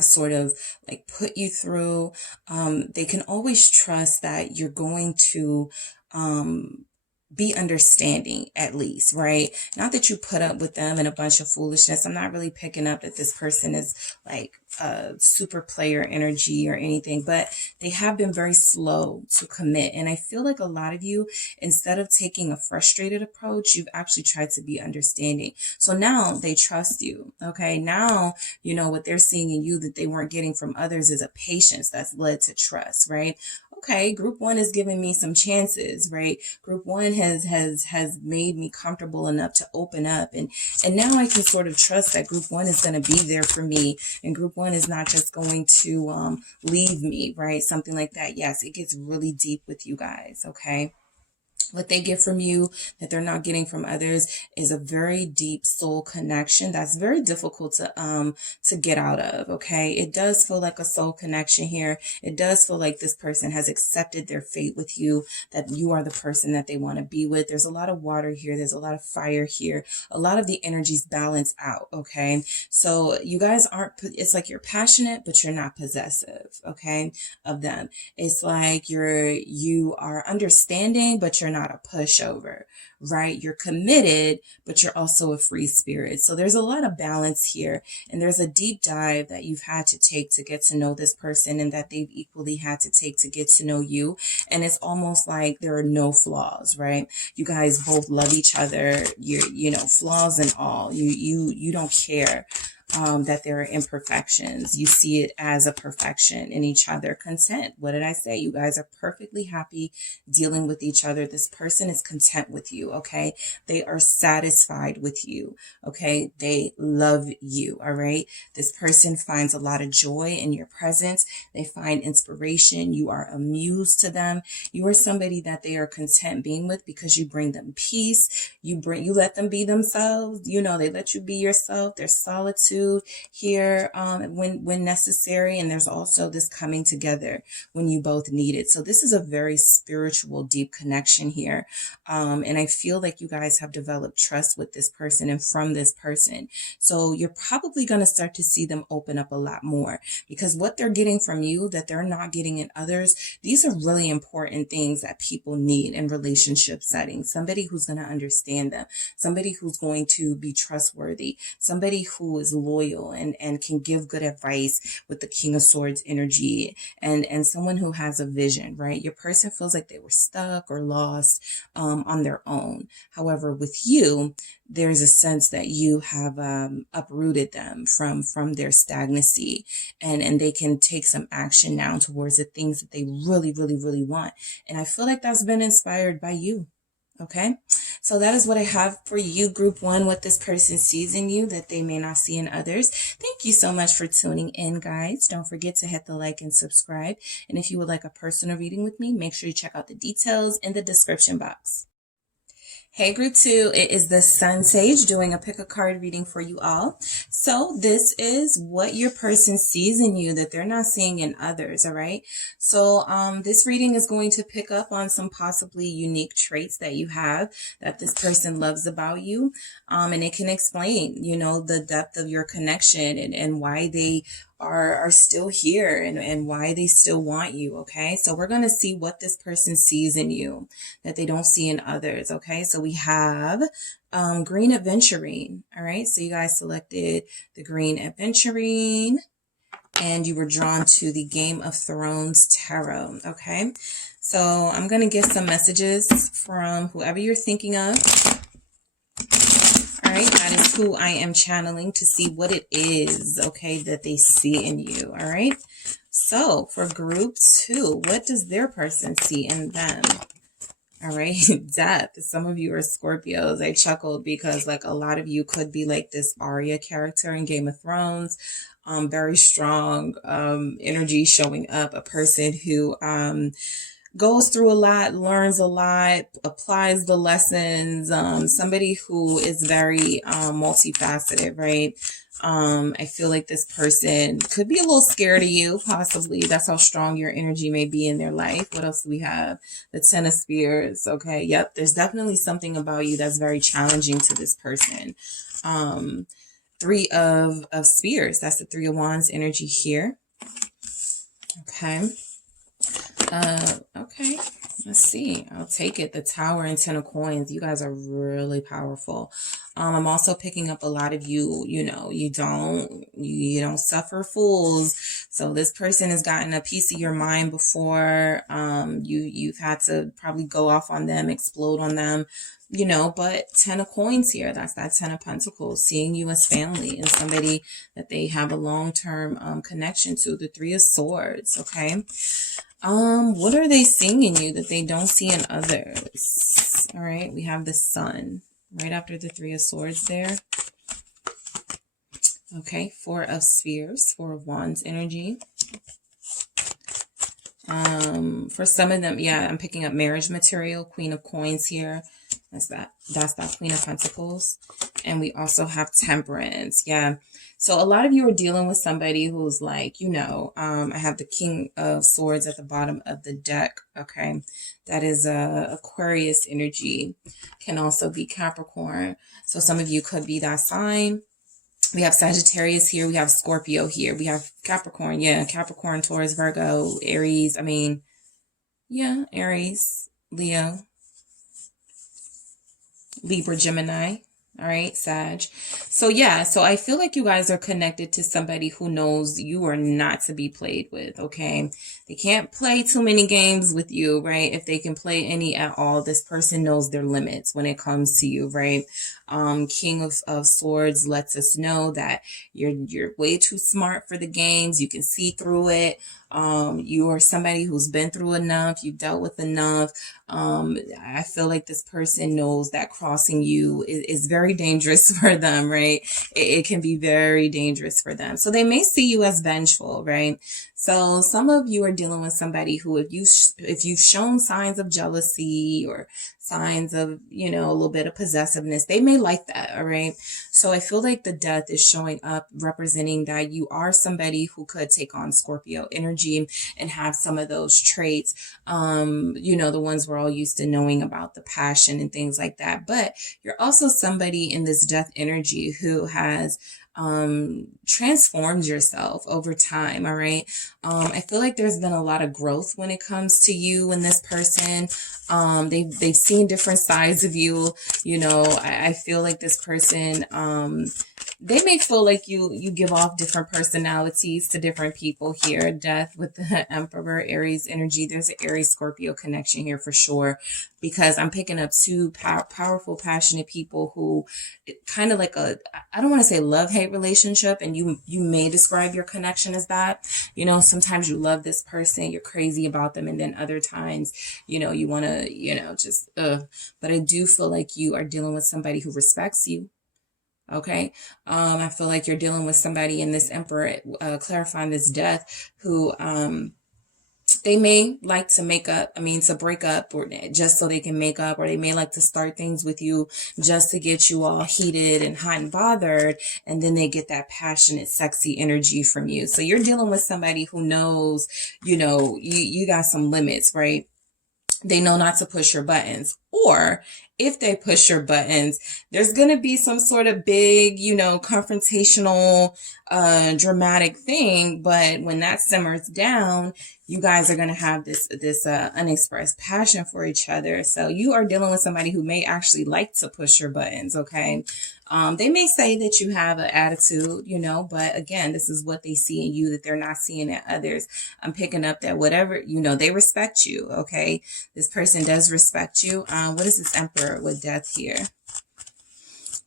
sort of like put you through, they can always trust that you're going to be understanding, at least, right? Not that you put up with them and a bunch of foolishness. I'm not really picking up that this person is like a super player energy or anything, but they have been very slow to commit. And I feel like a lot of you, instead of taking a frustrated approach, you've actually tried to be understanding. So now they trust you. Okay. Now, you know, what they're seeing in you that they weren't getting from others is a patience that's led to trust, right? Okay, group one is giving me some chances, right? Group one has made me comfortable enough to open up, and now I can sort of trust that group one is going to be there for me, and group one is not just going to leave me, right? Something like that. Yes, it gets really deep with you guys, okay? What they get from you that they're not getting from others is a very deep soul connection that's very difficult to get out of, okay? It does feel like a soul connection here. It does feel like this person has accepted their fate with you, that you are the person that they want to be with. There's a lot of water here. There's a lot of fire here. A lot of the energies balance out, okay? So you guys aren't, it's like you're passionate, but you're not possessive, okay, of them. It's like you are understanding, but you're not a pushover, right? You're committed, but you're also a free spirit. So there's a lot of balance here, and there's a deep dive that you've had to take to get to know this person, and that they've equally had to take to get to know you. And it's almost like there are no flaws, right? You guys both love each other. You know, flaws and all. You don't care that there are imperfections. You see it as a perfection in each other. Content. What did I say? You guys are perfectly happy dealing with each other. This person is content with you, okay? They are satisfied with you, okay? They love you, all right? This person finds a lot of joy in your presence. They find inspiration. You are amused to them. You are somebody that they are content being with because you bring them peace. You let them be themselves. You know, they let you be yourself. There's solitude here when necessary, and there's also this coming together when you both need it. So this is a very spiritual, deep connection here, and I feel like you guys have developed trust with this person and from this person. So you're probably going to start to see them open up a lot more, because what they're getting from you that they're not getting in others, these are really important things that people need in relationship settings. Somebody who's going to understand them, somebody who's going to be trustworthy, somebody who is loyal and can give good advice with the King of Swords energy, and someone who has a vision, right? Your person feels like they were stuck or lost on their own. However, with you, there's a sense that you have uprooted them from their stagnancy, and they can take some action now towards the things that they really, really, really want. And I feel like that's been inspired by you. Okay, so that is what I have for you, group one, what this person sees in you that they may not see in others. Thank you so much for tuning in, guys. Don't forget to hit the like and subscribe. And if you would like a personal reading with me, make sure you check out the details in the description box. Hey group two, it is the SunSage doing a pick a card reading for you all. So this is what your person sees in you that they're not seeing in others, all right? So this reading is going to pick up on some possibly unique traits that you have that this person loves about you. And it can explain, you know, the depth of your connection and why they are still here and why they still want you, okay? So we're going to see what this person sees in you that they don't see in others, okay? So we have Green Adventurine, all right? So you guys selected the Green Adventurine, and you were drawn to the Game of Thrones Tarot, okay? So I'm going to get some messages from whoever you're thinking of. All right, that is who I am channeling to see what it is, okay, that they see in you, all right? So for group two, what does their person see in them? All right, death. Some of you are Scorpios. I chuckled because like a lot of you could be like this Arya character in Game of Thrones. Very strong energy showing up, a person who goes through a lot, learns a lot, applies the lessons. Somebody who is very multifaceted, right? I feel like this person could be a little scared of you, possibly. That's how strong your energy may be in their life. What else do we have? The Ten of Spears. Okay, yep. There's definitely something about you that's very challenging to this person. Three of Spears. That's the Three of Wands energy here. Okay. Okay. Let's see. I'll take it. The Tower and Ten of Coins. You guys are really powerful. I'm also picking up a lot of you, you know, you don't suffer fools. So this person has gotten a piece of your mind before. You've had to probably go off on them, explode on them, you know, but Ten of Coins here. That's that Ten of Pentacles, seeing you as family and somebody that they have a long-term connection to. The Three of Swords. Okay. What are they seeing in you that they don't see in others? All right, we have the Sun right after the Three of Swords there. Okay, Four of Spears, Four of Wands energy. For some of them, yeah, I'm picking up marriage material, Queen of Coins here. That's that Queen of Pentacles. And we also have Temperance. Yeah. So a lot of you are dealing with somebody who's like, you know, I have the King of Swords at the bottom of the deck. Okay. That is Aquarius energy. Can also be Capricorn. So some of you could be that sign. We have Sagittarius here. We have Scorpio here. We have Capricorn. Yeah. Capricorn, Taurus, Virgo, Aries. I mean, yeah, Aries, Leo, Libra, Gemini. All right, Sag. So yeah, so I feel like you guys are connected to somebody who knows you are not to be played with, okay? They can't play too many games with you, right? If they can play any at all, this person knows their limits when it comes to you, right? King of Swords lets us know that you're way too smart for the games. You can see through it. You are somebody who's been through enough. You've dealt with enough. I feel like this person knows that crossing you is very dangerous for them, right? It can be very dangerous for them. So they may see you as vengeful, right? So some of you are dealing with somebody who, if you've shown signs of jealousy or signs of, you know, a little bit of possessiveness, they may like that. All right. So I feel like the Death is showing up, representing that you are somebody who could take on Scorpio energy and have some of those traits, you know, the ones we're all used to knowing about, the passion and things like that. But you're also somebody in this Death energy who has transformed yourself over time. All right. I feel like there's been a lot of growth when it comes to you and this person. They've seen different sides of you. You know, I feel like this person, they may feel like you give off different personalities to different people here. Death with the Emperor, Aries energy. There's an Aries Scorpio connection here for sure, because I'm picking up two powerful, passionate people who kind of like I don't want to say love-hate relationship, and you may describe your connection as that. You know, sometimes you love this person, you're crazy about them, and then other times, you know, you want to, you know, just, but I do feel like you are dealing with somebody who respects you. Okay. I feel like you're dealing with somebody in this Emperor, clarifying this Death, who, they may like to to break up, or just so they can make up, or they may like to start things with you just to get you all heated and hot and bothered. And then they get that passionate, sexy energy from you. So you're dealing with somebody who knows, you know, you got some limits, right? They know not to push your buttons. Or if they push your buttons, there's going to be some sort of big, you know, confrontational, dramatic thing. But when that simmers down, you guys are going to have this unexpressed passion for each other. So you are dealing with somebody who may actually like to push your buttons. Okay. They may say that you have an attitude, you know, but again, this is what they see in you that they're not seeing in others. I'm picking up that whatever, you know, they respect you. Okay. This person does respect you. What is this Emperor with Death here?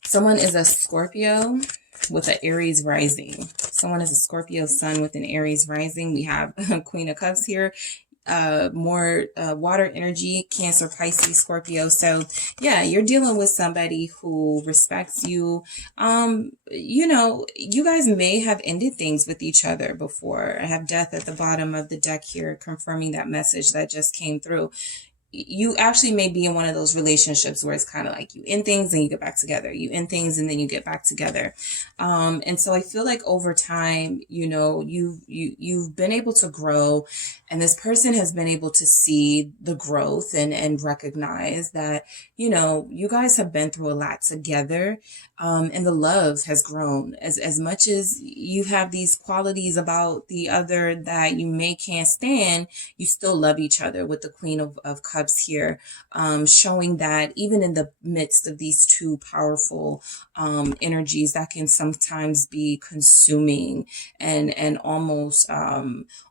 Someone is a Scorpio with an Aries rising. Someone is a Scorpio sun with an Aries rising. We have Queen of Cups here. more water energy, Cancer, Pisces, Scorpio. So yeah, you're dealing with somebody who respects you. You know, you guys may have ended things with each other before. I have death at the bottom of the deck here, confirming that message that just came through. You actually may be in one of those relationships where it's kind of like you end things and you get back together. You end things and then you get back together. And so I feel like over time, you know, you've been able to grow, and this person has been able to see the growth and recognize that, you know, you guys have been through a lot together. And the love has grown as much as you have these qualities about the other that you can't stand, you still love each other with the Queen of Cups here, showing that even in the midst of these two powerful energies that can sometimes be consuming and almost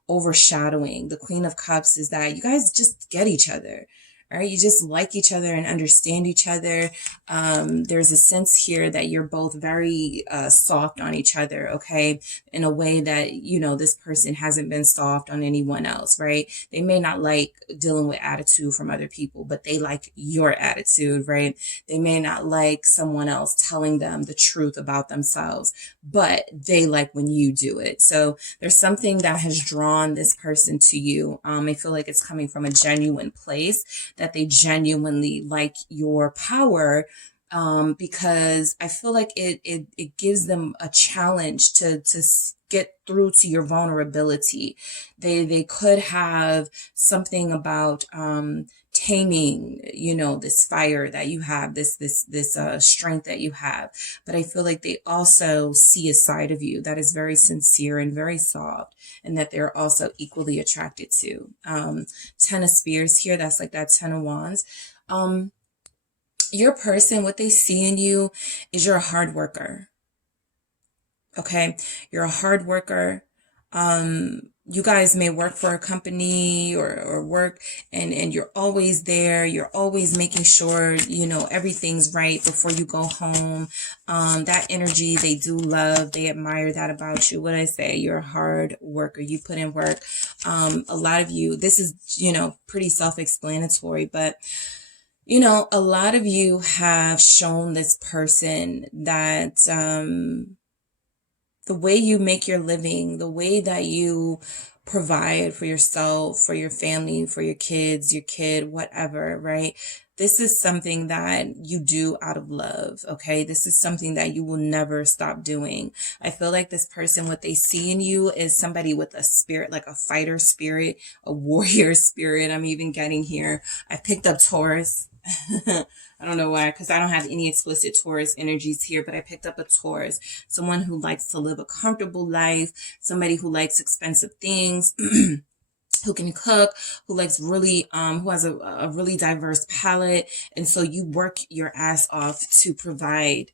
overshadowing. The Queen of Cups is that you guys just get each other. All right, you just like each other and understand each other. There's a sense here that you're both very soft on each other, okay, in a way that, you know, this person hasn't been soft on anyone else, right? They may not like dealing with attitude from other people, but they like your attitude, right? They may not like someone else telling them the truth about themselves, but they like when you do it. So there's something that has drawn this person to you. I feel like it's coming from a genuine place, that they genuinely like your power, because I feel like it gives them a challenge to get through to your vulnerability. They could have something about taming, you know, this fire that you have, this strength that you have. But I feel like they also see a side of you that is very sincere and very soft, and that they're also equally attracted to. 10 of Spears here, that's like that 10 of Wands. Your person, what they see in you is you're a hard worker. Okay, you're a hard worker. You guys may work for a company or work, and you're always there. You're always making sure, you know, everything's right before you go home. That energy they do love. They admire that about you. What I say, you're a hard worker. You put in work. A lot of you, this is, you know, pretty self-explanatory, but you know, a lot of you have shown this person that, the way you make your living, the way that you provide for yourself, for your family, for your kids, your kid, whatever, right? This is something that you do out of love, okay? This is something that you will never stop doing. I feel like this person, what they see in you is somebody with a spirit, like a fighter spirit, a warrior spirit. I'm even getting here. I picked up Taurus. I don't know why, because I don't have any explicit Taurus energies here, but I picked up a Taurus, someone who likes to live a comfortable life, somebody who likes expensive things, who can cook, who likes really, who has a really diverse palette. And so you work your ass off to provide,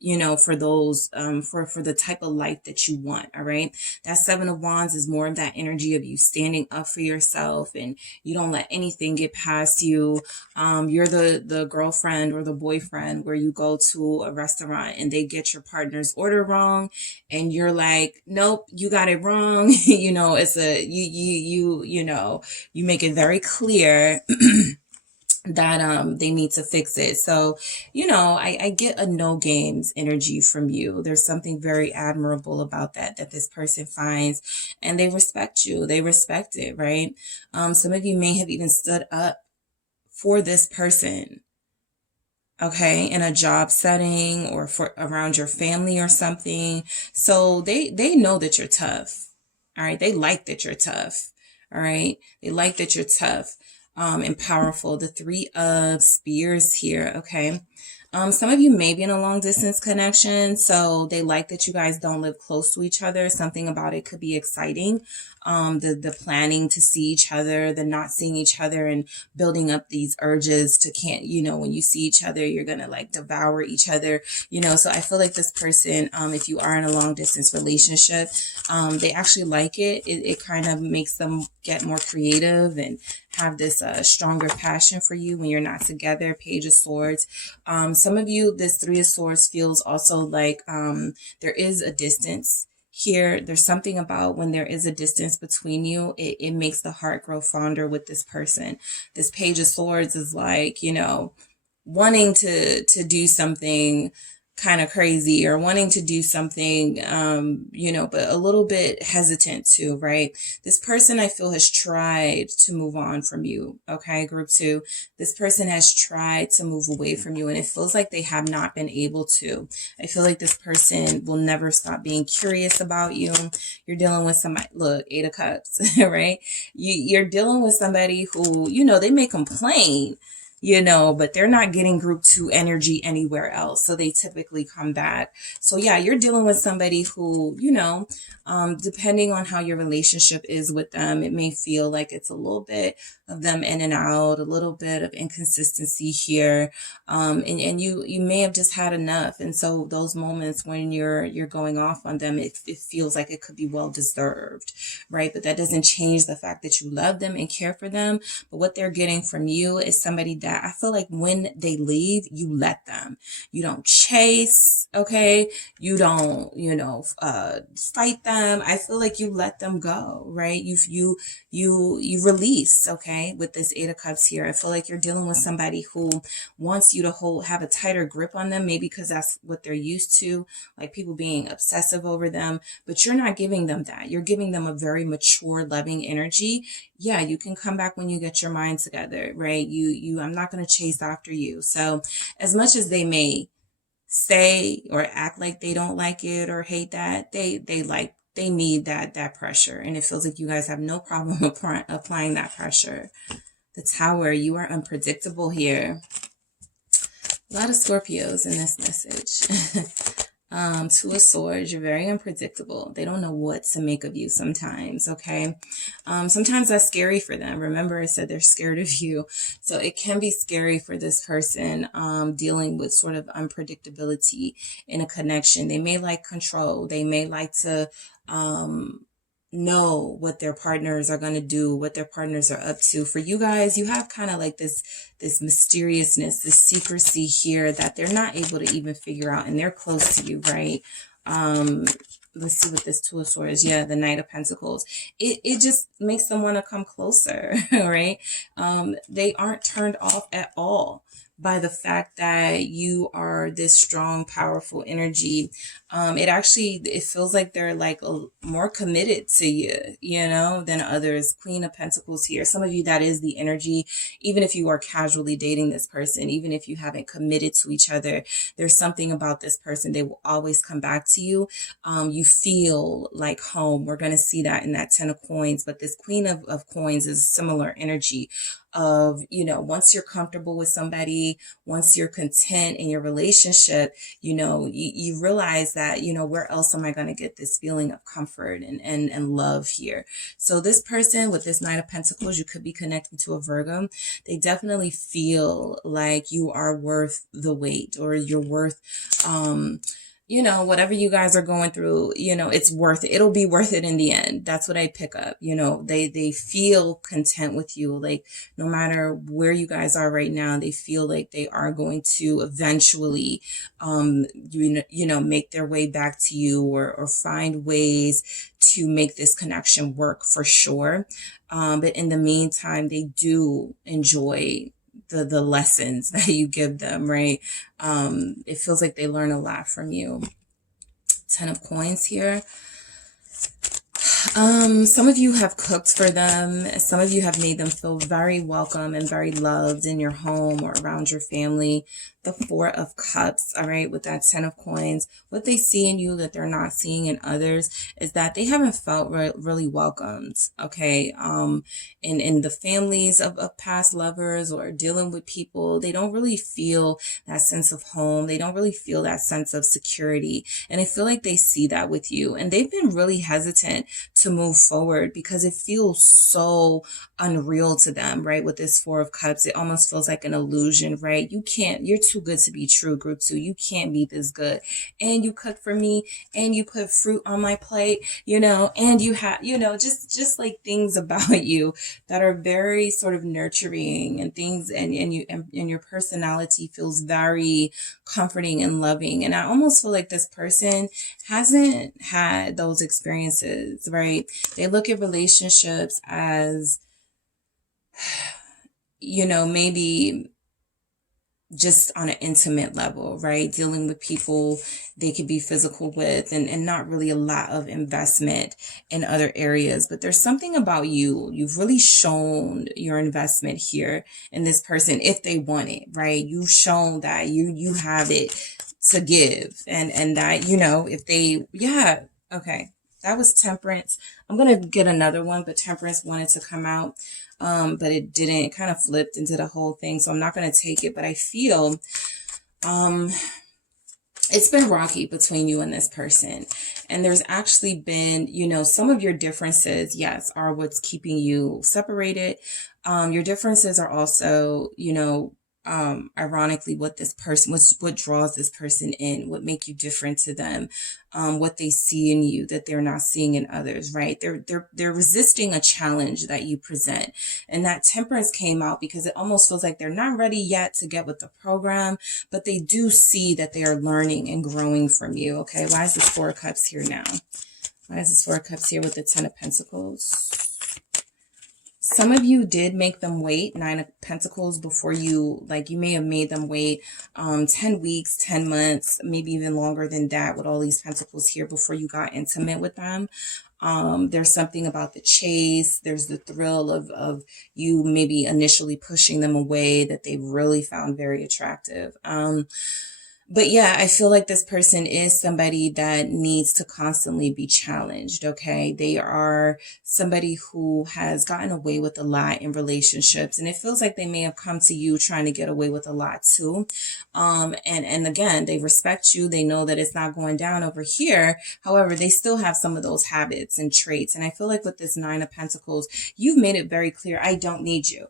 you know, for those, for the type of life that you want. All right. That 7 of Wands is more of that energy of you standing up for yourself, and you don't let anything get past you. You're the girlfriend or the boyfriend where you go to a restaurant and they get your partner's order wrong, and you're like, nope, you got it wrong. You know, it's you know, you make it very clear that they need to fix it. So, you know, I get a no games energy from you. There's something very admirable about that this person finds, and they respect you. They respect it, right? Some of you may have even stood up for this person, okay, in a job setting or for around your family or something. So they know that you're tough. All right. They like that you're tough. All right. They like that you're tough. And powerful. The 3 of Spears here. Okay. Some of you may be in a long distance connection, so they like that you guys don't live close to each other. Something about it could be exciting. The planning to see each other, the not seeing each other, and building up these urges to can't, you know, when you see each other, you're going to like devour each other, you know. So I feel like this person, if you are in a long distance relationship, they actually like it. It kind of makes them get more creative and have this stronger passion for you when you're not together. Page of Swords. Some of you, this 3 of Swords feels also like there is a distance here. There's something about when there is a distance between you, it makes the heart grow fonder with this person. This Page of Swords is like, you know, wanting to do something kind of crazy, or wanting to do something, you know, but a little bit hesitant to, right? This person, I feel, has tried to move on from you. Okay, group 2. This person has tried to move away from you, and it feels like they have not been able to. I feel like this person will never stop being curious about you. You're dealing with somebody, look, 8 of Cups, right? You're dealing with somebody who, you know, they may complain, you know, but they're not getting group 2 energy anywhere else. So they typically come back. So yeah, you're dealing with somebody who, you know, depending on how your relationship is with them, it may feel like it's a little bit of them in and out, a little bit of inconsistency here. And you may have just had enough. And so those moments when you're going off on them, it feels like it could be well deserved, right? But that doesn't change the fact that you love them and care for them. But what they're getting from you is somebody that I feel like when they leave, you let them. You don't chase, okay? You don't, you know, fight them. I feel like you let them go, right? You release, okay? With this 8 of Cups here, I feel like you're dealing with somebody who wants you to have a tighter grip on them, maybe because that's what they're used to, like people being obsessive over them, but you're not giving them that. You're giving them a very mature, loving energy. Yeah, you can come back when you get your mind together, right? I'm not going to chase after you. So as much as they may say or act like they don't like it or hate that, they need that pressure. And it feels like you guys have no problem applying that pressure. The Tower, you are unpredictable here. A lot of Scorpios in this message. 2 of Swords, you're very unpredictable. They don't know what to make of you sometimes, okay? Sometimes that's scary for them. Remember, I said they're scared of you. So it can be scary for this person dealing with sort of unpredictability in a connection. They may like control. They may like to know what their partners are going to do, what their partners are up to. For you guys, you have kind of like this mysteriousness, this secrecy here that they're not able to even figure out, and they're close to you, right? Let's see what this 2 of Swords, yeah, the Knight of Pentacles. It just makes them want to come closer, right? They aren't turned off at all by the fact that you are this strong, powerful energy. It feels like they're like more committed to you, you know, than others. Queen of Pentacles here. Some of you, that is the energy. Even if you are casually dating this person, even if you haven't committed to each other, there's something about this person. They will always come back to you. You feel like home. We're going to see that in that 10 of Coins, but this Queen of Coins is similar energy of, you know, once you're comfortable with somebody, once you're content in your relationship, you know, you realize that, you know, where else am I going to get this feeling of comfort and love here? So this person with this Knight of Pentacles, you could be connecting to a Virgo. They definitely feel like you are worth the wait, or you're worth, you know, whatever you guys are going through, you know, it's worth it. It'll be worth it in the end. That's what I pick up. You know, they feel content with you. Like no matter where you guys are right now, they feel like they are going to eventually, you know, make their way back to you, or find ways to make this connection work for sure. But in the meantime, they do enjoy the lessons that you give them, right? It feels like they learn a lot from you. 10 of Coins here. Some of you have cooked for them. Some of you have made them feel very welcome and very loved in your home or around your family. The 4 of Cups, all right, with that 10 of Coins. What they see in you that they're not seeing in others is that they haven't felt really welcomed, okay? In the families of past lovers, or dealing with people, they don't really feel that sense of home. They don't really feel that sense of security. And I feel like they see that with you. And they've been really hesitant to move forward because it feels so unreal to them, right? With this 4 of Cups, it almost feels like an illusion, right? You're too too good to be true, group 2. You can't be this good. And you cook for me, and you put fruit on my plate, you know, and you have, you know, just like things about you that are very sort of nurturing and things, and your personality feels very comforting and loving. And I almost feel like this person hasn't had those experiences, right? They look at relationships as, you know, maybe just on an intimate level, right? Dealing with people they could be physical with, and not really a lot of investment in other areas. But there's something about you. You've really shown your investment here in this person if they want it, right? You've shown that you have it to give, and that, you know, if they, yeah, okay. That was Temperance. I'm going to get another one, but Temperance wanted to come out. But it didn't. It kind of flipped into the whole thing. So I'm not going to take it. But I feel it's been rocky between you and this person. And there's actually been, you know, some of your differences, yes, are what's keeping you separated. Your differences are also, you know, ironically what this person, what draws this person in, what make you different to them, what they see in you that they're not seeing in others, right? They're resisting a challenge that you present. And that Temperance came out because it almost feels like they're not ready yet to get with the program, but they do see that they are learning and growing from you. Okay. Why is this 4 of Cups here now? Why is this 4 of Cups here with the 10 of Pentacles? Some of you did make them wait, 9 of Pentacles, before you, like you may have made them wait 10 weeks, 10 months, maybe even longer than that with all these Pentacles here before you got intimate with them. There's something about the chase. There's the thrill of you maybe initially pushing them away that they really found very attractive. But yeah, I feel like this person is somebody that needs to constantly be challenged, okay? They are somebody who has gotten away with a lot in relationships, and it feels like they may have come to you trying to get away with a lot too. And again, they respect you. They know that it's not going down over here. However, they still have some of those habits and traits. And I feel like with this 9 of Pentacles, you've made it very clear, I don't need you.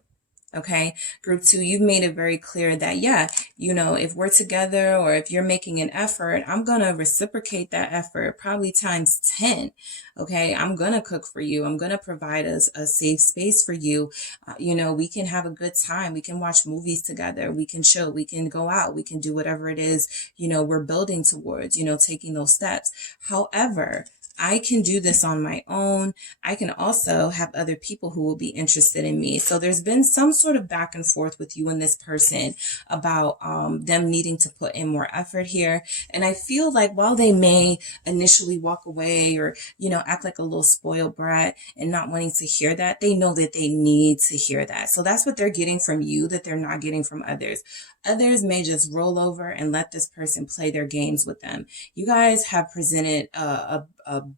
Okay, group 2, you've made it very clear that, yeah, you know, if we're together or if you're making an effort, I'm going to reciprocate that effort probably times 10. Okay, I'm going to cook for you. I'm going to provide us a safe space for you. You know, we can have a good time. We can watch movies together. We can chill. We can go out. We can do whatever it is, you know, we're building towards, you know, taking those steps. However, I can do this on my own. I can also have other people who will be interested in me. So there's been some sort of back and forth with you and this person about them needing to put in more effort here. And I feel like while they may initially walk away or, you know, act like a little spoiled brat and not wanting to hear that, they know that they need to hear that. So that's what they're getting from you that they're not getting from others. Others may just roll over and let this person play their games with them. You guys have presented a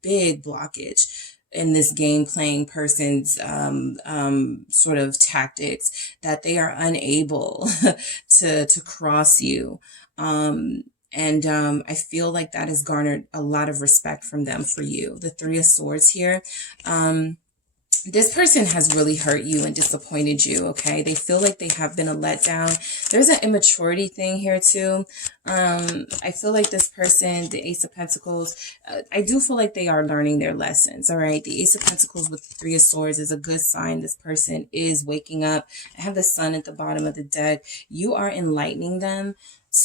big blockage in this game playing person's sort of tactics that they are unable to cross you. And I feel like that has garnered a lot of respect from them for you. The 3 of Swords here. This person has really hurt you and disappointed you, okay? They feel like they have been a letdown. There's an immaturity thing here too. I feel like this person, the Ace of Pentacles, I do feel like they are learning their lessons, all right? The Ace of Pentacles with the 3 of Swords is a good sign this person is waking up. I have the Sun at the bottom of the deck. You are enlightening them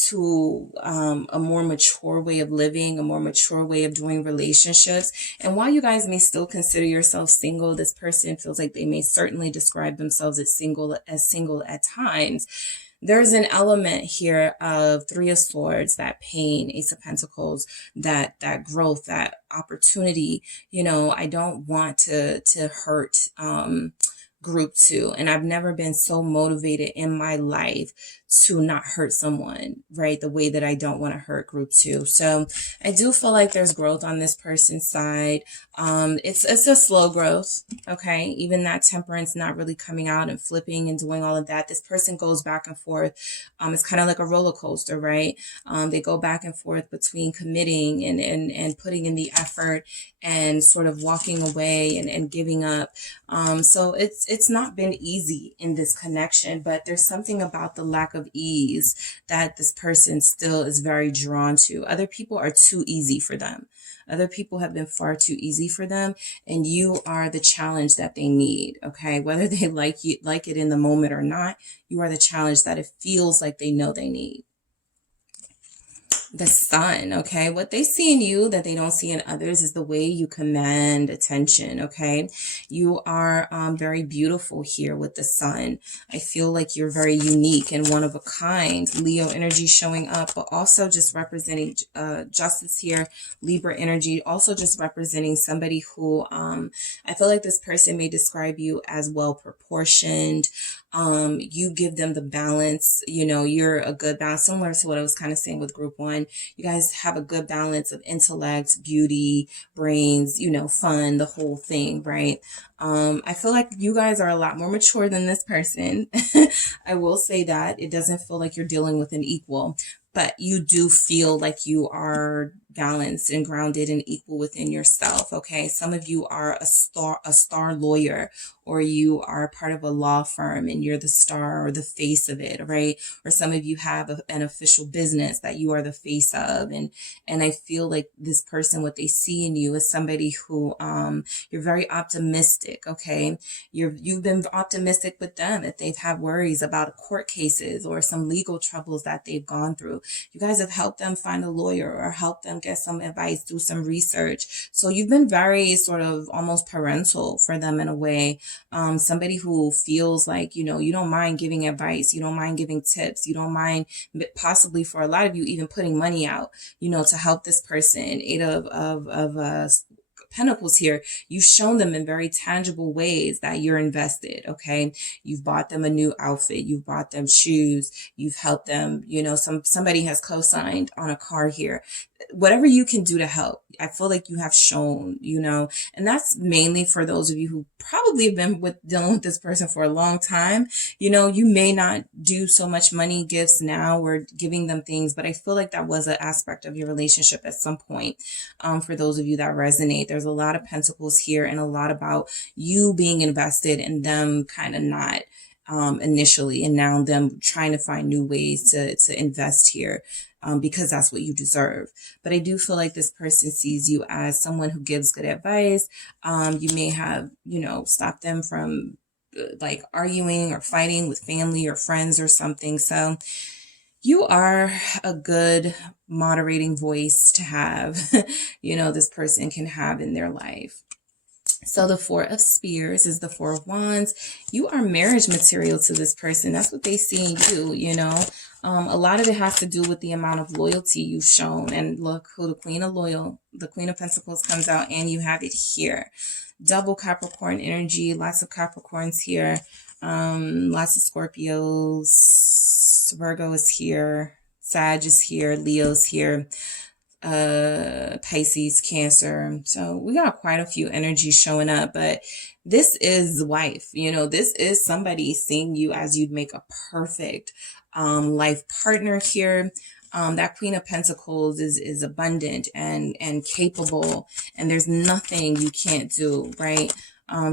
to a more mature way of living, a more mature way of doing relationships. And while you guys may still consider yourself single, this person feels like they may certainly describe themselves as single at times. There's an element here of 3 of Swords, that pain, Ace of Pentacles, that growth, that opportunity. You know, I don't want to hurt group 2, and I've never been so motivated in my life to not hurt someone, right? The way that I don't want to hurt group 2. So I do feel like there's growth on this person's side. It's a slow growth, okay? Even that Temperance not really coming out and flipping and doing all of that. This person goes back and forth. It's kind of like a roller coaster, right? They go back and forth between committing and putting in the effort and sort of walking away and giving up. So it's not been easy in this connection, but there's something about the lack of of ease that this person still is very drawn to. Other people are too easy for them. Other people have been far too easy for them, and you are the challenge that they need, okay? Whether they like it in the moment or not, you are the challenge that it feels like they know they need. The Sun, okay? What they see in you that they don't see in others is the way you command attention, okay? You are very beautiful here with the Sun. I feel like you're very unique and one of a kind. Leo energy showing up, but also just representing justice here. Libra energy, also just representing somebody who I feel like this person may describe you as well proportioned. You give them the balance, you know, you're a good balance, similar to what I was kind of saying with group one. You guys have a good balance of intellect, beauty, brains, you know, fun, the whole thing, right? I feel like you guys are a lot more mature than this person. I will say that it doesn't feel like you're dealing with an equal, but you do feel like you are balanced and grounded and equal within yourself. Okay. Some of you are a star lawyer, or you are part of a law firm and you're the star or the face of it, right? Or some of you have an official business that you are the face of. And I feel like this person, what they see in you is somebody who, you're very optimistic. Okay. You've been optimistic with them if they've had worries about court cases or some legal troubles that they've gone through. You guys have helped them find a lawyer or helped them get some advice, do some research. So you've been very sort of almost parental for them in a way. Somebody who feels like, you know, you don't mind giving advice. You don't mind giving tips. You don't mind possibly for a lot of you even putting money out, you know, to help this person. Eight of Pentacles here. You've shown them in very tangible ways that you're invested. Okay. You've bought them a new outfit. You've bought them shoes. You've helped them, you know, somebody has co-signed on a car here. Whatever you can do to help, I feel like you have shown, you know, and that's mainly for those of you who probably have been dealing with this person for a long time. You know, you may not do so much money gifts now or giving them things, but I feel like that was an aspect of your relationship at some point. For those of you that resonate, there's a lot of pentacles here and a lot about you being invested and them kind of not initially, and now them trying to find new ways to invest here. Because that's what you deserve. But I do feel like this person sees you as someone who gives good advice. You may have, you know, stopped them from like arguing or fighting with family or friends or something. So you are a good moderating voice to have, you know, this person can have in their life. So the Four of Spears is the Four of Wands. You are marriage material to this person. That's what they see in you, you know. A lot of it has to do with the amount of loyalty you've shown. And look who the Queen of Pentacles comes out, and you have it here. Double Capricorn energy, lots of Capricorns here. Lots of Scorpios. Virgo is here. Sag is here. Leo's here. Pisces, Cancer. So we got quite a few energies showing up, but this is wife, you know, this is somebody seeing you as you'd make a perfect life partner here. That Queen of Pentacles is abundant and capable, and there's nothing you can't do, right?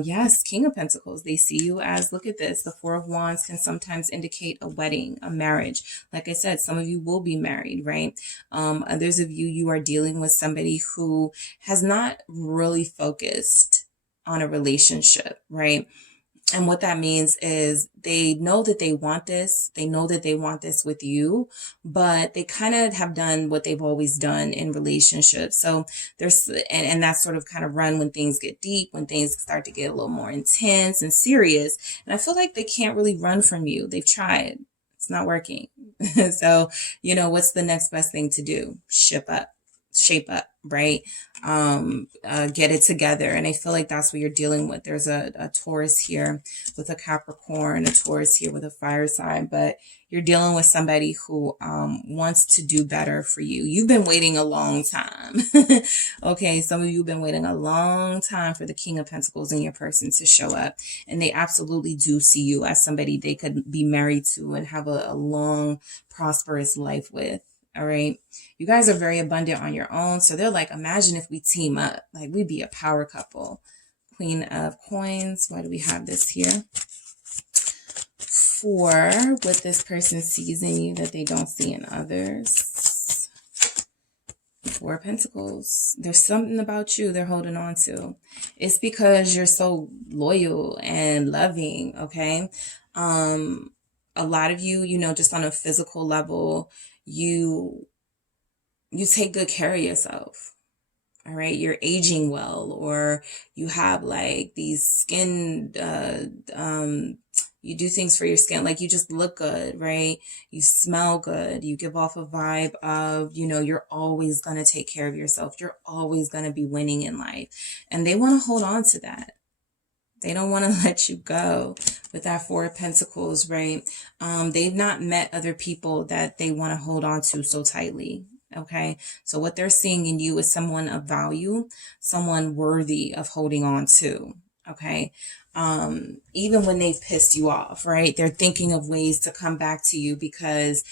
Yes, King of Pentacles, they see you as, look at this, the Four of Wands can sometimes indicate a wedding, a marriage. Like I said, some of you will be married, right? Others of you, you are dealing with somebody who has not really focused on a relationship, right? And what that means is they know that they want this. They know that they want this with you, but they kind of have done what they've always done in relationships. So there's, and that's sort of kind of run when things get deep, when things start to get a little more intense and serious. And I feel like they can't really run from you. They've tried. It's not working. So, you know, what's the next best thing to do? Shape up, right? Get it together. And I feel like that's what you're dealing with. There's a Taurus here with a Capricorn, a Taurus here with a fire sign, but you're dealing with somebody who wants to do better for you. You've been waiting a long time. Okay, some of you have been waiting a long time for the King of Pentacles in your person to show up. And they absolutely do see you as somebody they could be married to and have a long, prosperous life with. All right. You guys are very abundant on your own. So they're like, imagine if we team up, like we'd be a power couple. Queen of Coins. Why do we have this here? for what this person sees in you that they don't see in others. Four of Pentacles. There's something about you they're holding on to. It's because you're so loyal and loving, okay? A lot of you, you know, just on a physical level, you take good care of yourself. All right, you're aging well, or you have like these skin, you do things for your skin, like you just look good, right? You smell good. You give off a vibe of, you know, you're always going to take care of yourself. You're always going to be winning in life. And they want to hold on to that. They don't want to let you go with that Four of Pentacles, right? They've not met other people that they want to hold on to so tightly. Okay, so what they're seeing in you is someone of value, someone worthy of holding on to. Okay, even when they've pissed you off, right? They're thinking of ways to come back to you because,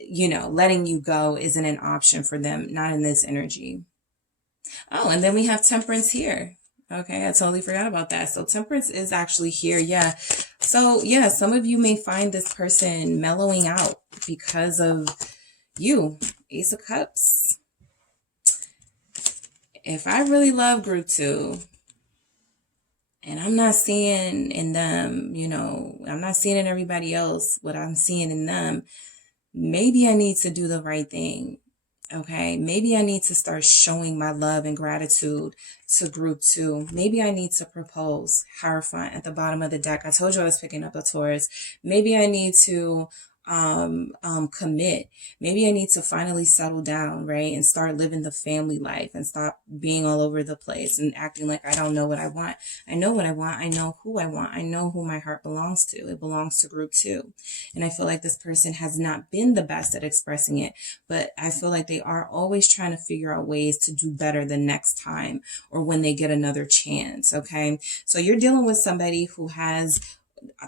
you know, letting you go isn't an option for them, not in this energy. Oh, and then we have Temperance here. Okay, I totally forgot about that. So Temperance is actually here. Yeah. So yeah, some of you may find this person mellowing out because of you. Ace of Cups. If I really love group 2 and I'm not seeing in them, you know, I'm not seeing in everybody else what I'm seeing in them, maybe I need to do the right thing. Okay, maybe I need to start showing my love and gratitude to group 2. Maybe I need to propose. Hierophant at the bottom of the deck. I told you I was picking up a Taurus. Maybe I need to commit. Maybe I need to finally settle down, right? And start living the family life and stop being all over the place and acting like I don't know what I want. I know what I want. I know who I want. I know who my heart belongs to. It belongs to group 2. And I feel like this person has not been the best at expressing it, but I feel like they are always trying to figure out ways to do better the next time or when they get another chance. Okay. So you're dealing with somebody who has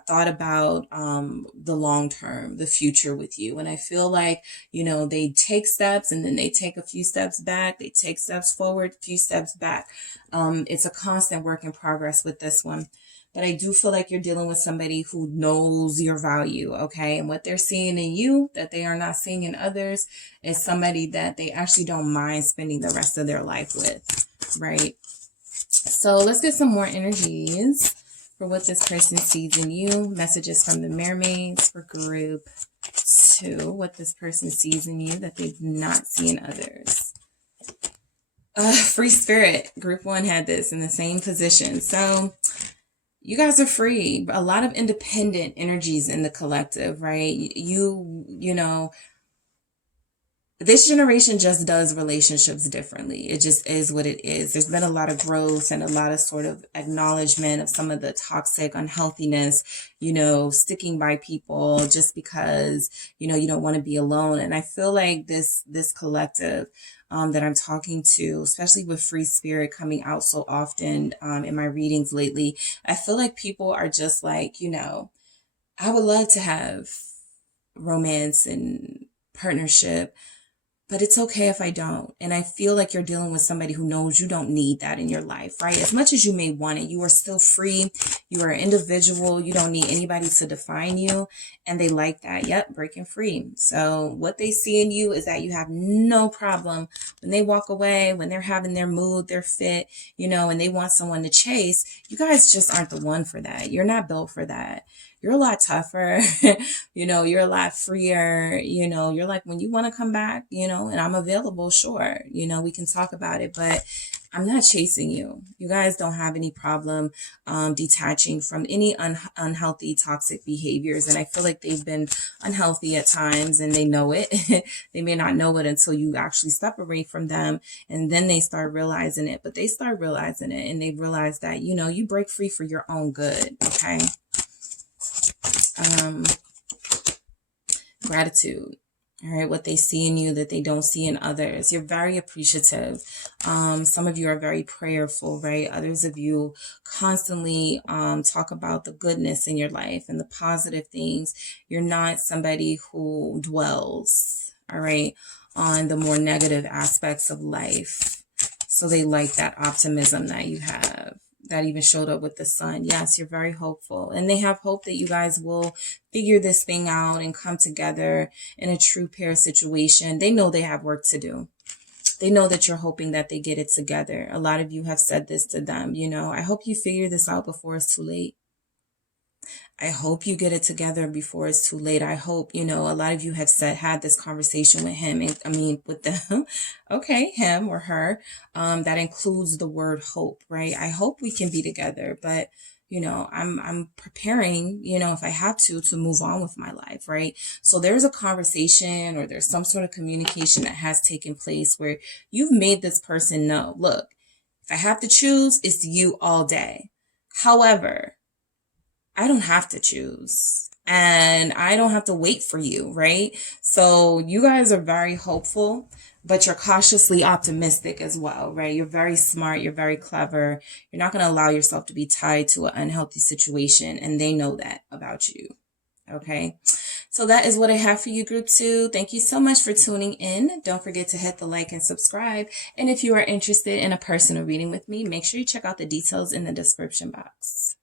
thought about the long term, the future with you. And I feel like, you know, they take steps and then they take a few steps back. They take steps forward, a few steps back. It's a constant work in progress with this one. But I do feel like you're dealing with somebody who knows your value, okay? And what they're seeing in you that they are not seeing in others is somebody that they actually don't mind spending the rest of their life with, right? So let's get some more energies for what this person sees in you. Messages from the mermaids for group 2. What this person sees in you that they do not see in others. Free spirit. Group 1 had this in the same position. So you guys are free. A lot of independent energies in the collective, right? You know, this generation just does relationships differently. It just is what it is. There's been a lot of growth and a lot of sort of acknowledgement of some of the toxic unhealthiness, you know, sticking by people just because, you know, you don't want to be alone. And I feel like this collective that I'm talking to, especially with free spirit coming out so often in my readings lately, I feel like people are just like, you know, I would love to have romance and partnership, but it's okay if I don't. And I feel like you're dealing with somebody who knows you don't need that in your life, right? As much as you may want it, you are still free. You are an individual. You don't need anybody to define you. And they like that. Yep, breaking free. So what they see in you is that you have no problem when they walk away, when they're having their mood, their fit, you know, and they want someone to chase. You guys just aren't the one for that. You're not built for that. You're a lot tougher, you know, you're a lot freer, you know, you're like, when you want to come back, you know, and I'm available, sure, you know, we can talk about it, but I'm not chasing you. You guys don't have any problem detaching from any unhealthy, toxic behaviors. And I feel like they've been unhealthy at times and they know it. They may not know it until you actually separate from them. And then they start realizing it, but they start realizing it and they realize that, you know, you break free for your own good. Okay. Gratitude. All right, what they see in you that they don't see in others. You're very appreciative. Some of you are very prayerful, right? Others of you constantly talk about the goodness in your life and the positive things. You're not somebody who dwells, all right, on the more negative aspects of life. So they like that optimism that you have. that even showed up with the sun. Yes, you're very hopeful. And they have hope that you guys will figure this thing out and come together in a true pair situation. They know they have work to do. They know that you're hoping that they get it together. A lot of you have said this to them, you know, I hope you figure this out before it's too late. I hope you get it together before it's too late. I hope, you know, a lot of you have had this conversation with him. And, I mean, with them. Okay, him or her. That includes the word hope, right? I hope we can be together, but, you know, I'm preparing, you know, if I have to move on with my life, right? So there's a conversation or there's some sort of communication that has taken place where you've made this person know, look, if I have to choose, it's you all day. However, I don't have to choose and I don't have to wait for you, right? So you guys are very hopeful, but you're cautiously optimistic as well, right? You're very smart. You're very clever. You're not going to allow yourself to be tied to an unhealthy situation. And they know that about you. Okay. So that is what I have for you, group 2. Thank you so much for tuning in. Don't forget to hit the like and subscribe. And if you are interested in a personal reading with me, make sure you check out the details in the description box.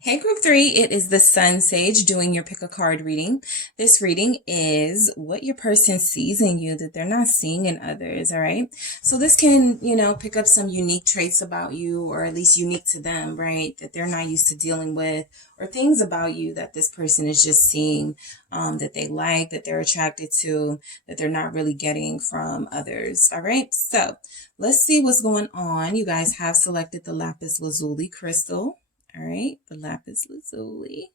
Hey group 3, it is the SunSage doing your pick a card reading. This reading is what your person sees in you that they're not seeing in others, all right? So this can, you know, pick up some unique traits about you, or at least unique to them, right? That they're not used to dealing with, or things about you that this person is just seeing, that they like, that they're attracted to, that they're not really getting from others, all right? So let's see what's going on. You guys have selected the lapis lazuli crystal. All right, the lapis lazuli.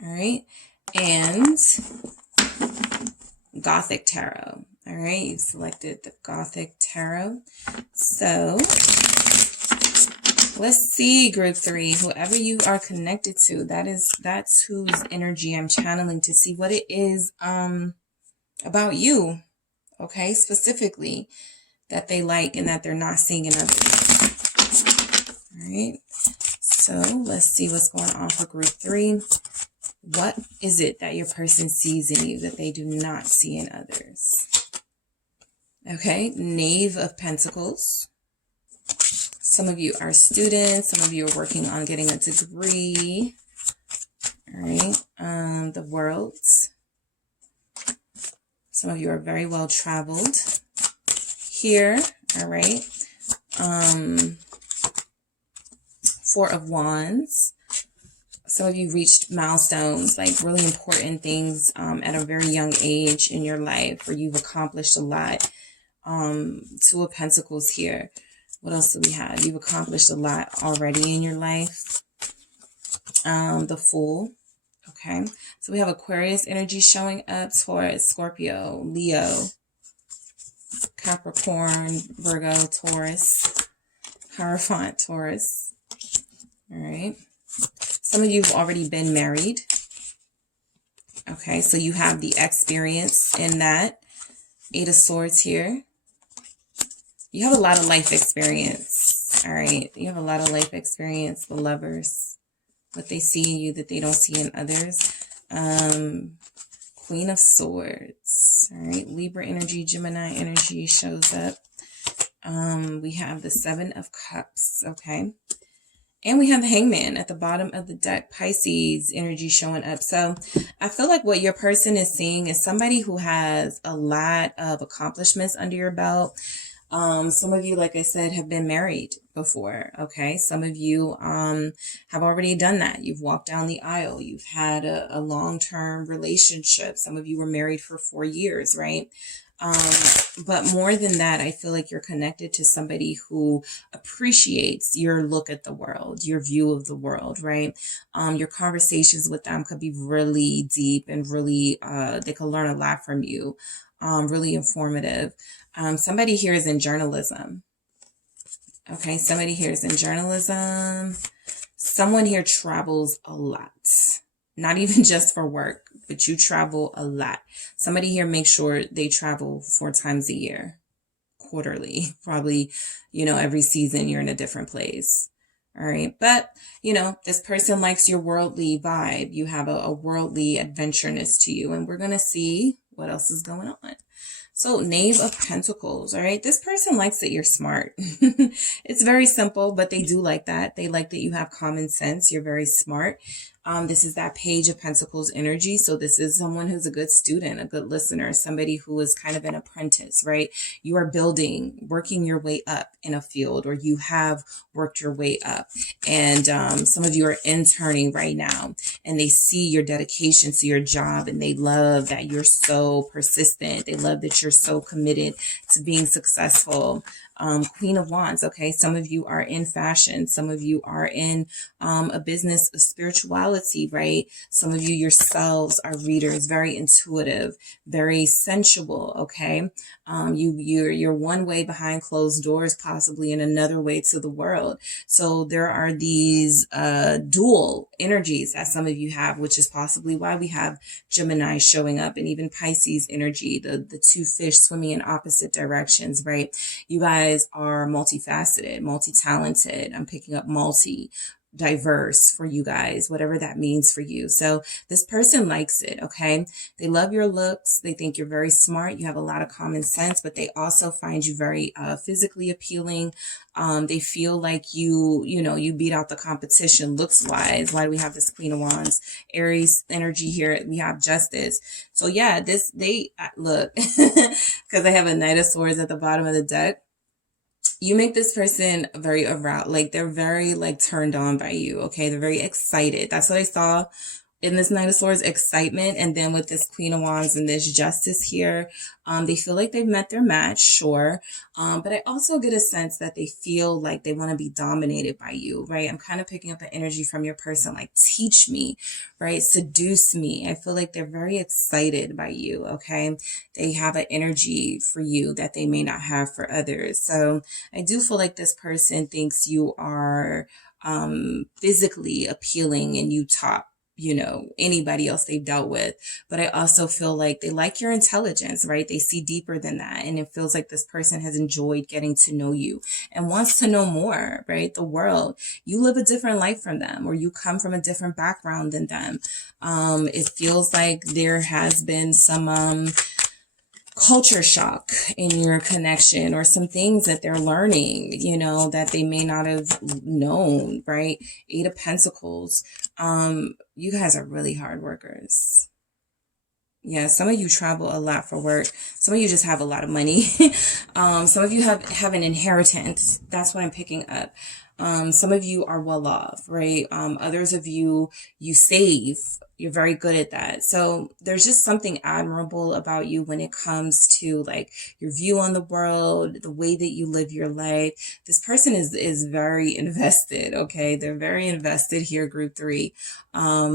All right, and Gothic Tarot. All right, you've selected the Gothic Tarot. So let's see, group 3, whoever you are connected to, that's whose energy I'm channeling to see what it is about you, okay, specifically that they like and that they're not seeing in others. All right. So let's see what's going on for group 3. What is it that your person sees in you that they do not see in others? Okay, Knave of Pentacles. Some of you are students. Some of you are working on getting a degree. All right, the World. Some of you are very well traveled here. All right. Four of Wands. Some of you reached milestones, like really important things at a very young age in your life, where you've accomplished a lot. Two of Pentacles here. What else do we have? You've accomplished a lot already in your life. The Fool. Okay. So we have Aquarius energy showing up, Taurus, Scorpio, Leo, Capricorn, Virgo, Taurus, Hierophant, Taurus. All right. Some of you have already been married. Okay, so you have the experience in that. 8 of Swords here. You have a lot of life experience. All right. You have a lot of life experience. The Lovers. What they see in you that they don't see in others. Queen of Swords. All right. Libra energy, Gemini energy shows up. We have the 7 of Cups. Okay. And we have the Hangman at the bottom of the deck, Pisces energy showing up. So I feel like what your person is seeing is somebody who has a lot of accomplishments under your belt. Some of you, like I said, have been married before. Okay. Some of you have already done that. You've walked down the aisle. You've had a long-term relationship. Some of you were married for 4 years, right? But more than that, I feel like you're connected to somebody who appreciates your look at the world, your view of the world, right? Your conversations with them could be really deep and really, they could learn a lot from you, really informative. Somebody here is in journalism. Okay, somebody here is in journalism. Someone here travels a lot. Not even just for work, but you travel a lot. Somebody here makes sure they travel 4 times a year, quarterly, probably, you know, every season you're in a different place. All right. But, you know, this person likes your worldly vibe. You have a worldly adventureness to you, and we're going to see what else is going on. So Knave of Pentacles, all right? This person likes that you're smart. It's very simple, but they do like that. They like that you have common sense. You're very smart. This is that Page of Pentacles energy. So this is someone who's a good student, a good listener, somebody who is kind of an apprentice, right? You are working your way up in a field, or you have worked your way up. And some of you are interning right now, and they see your dedication to your job, and they love that you're so persistent. They love that you're so committed to being successful. Queen of Wands. Okay. Some of you are in fashion. Some of you are in a business of spirituality, right? Some of you yourselves are readers, very intuitive, very sensual. Okay. You're one way behind closed doors, possibly, and another way to the world. So there are these dual energies that some of you have, which is possibly why we have Gemini showing up, and even Pisces energy, the two fish swimming in opposite directions, right? You guys are multifaceted, multi-talented. I'm picking up diverse for you guys, whatever that means for you. So this person likes it. Okay. They love your looks. They think you're very smart. You have a lot of common sense, but they also find you very physically appealing. They feel like you beat out the competition looks wise. Why do we have this Queen of Wands? Aries energy here. We have Justice. So yeah, look, because I have a Knight of Swords at the bottom of the deck. You make this person very aroused, like they're very like turned on by you. Okay. They're very excited. That's what I saw in this Knight of Swords, excitement. And then with this Queen of Wands and this Justice here, they feel like they've met their match, sure. But I also get a sense that they feel like they want to be dominated by you, right? I'm kind of picking up an energy from your person, like teach me, right? Seduce me. I feel like they're very excited by you, okay? They have an energy for you that they may not have for others. So I do feel like this person thinks you are physically appealing and you top anybody else they've dealt with. But I also feel like they like your intelligence, right? They see deeper than that. And it feels like this person has enjoyed getting to know you and wants to know more, right? The world. You live a different life from them, or you come from a different background than them. It feels like there has been some culture shock in your connection, or some things that they're learning, that they may not have known, right? 8 of Pentacles. You guys are really hard workers. Yeah, some of you travel a lot for work. Some of you just have a lot of money. Some of you have an inheritance. That's what I'm picking up. Some of you are well off, right? Others of you save. You're very good at that. So there's just something admirable about you when it comes to like your view on the world, the way that you live your life. This person is very invested. Okay. They're very invested here. Group 3.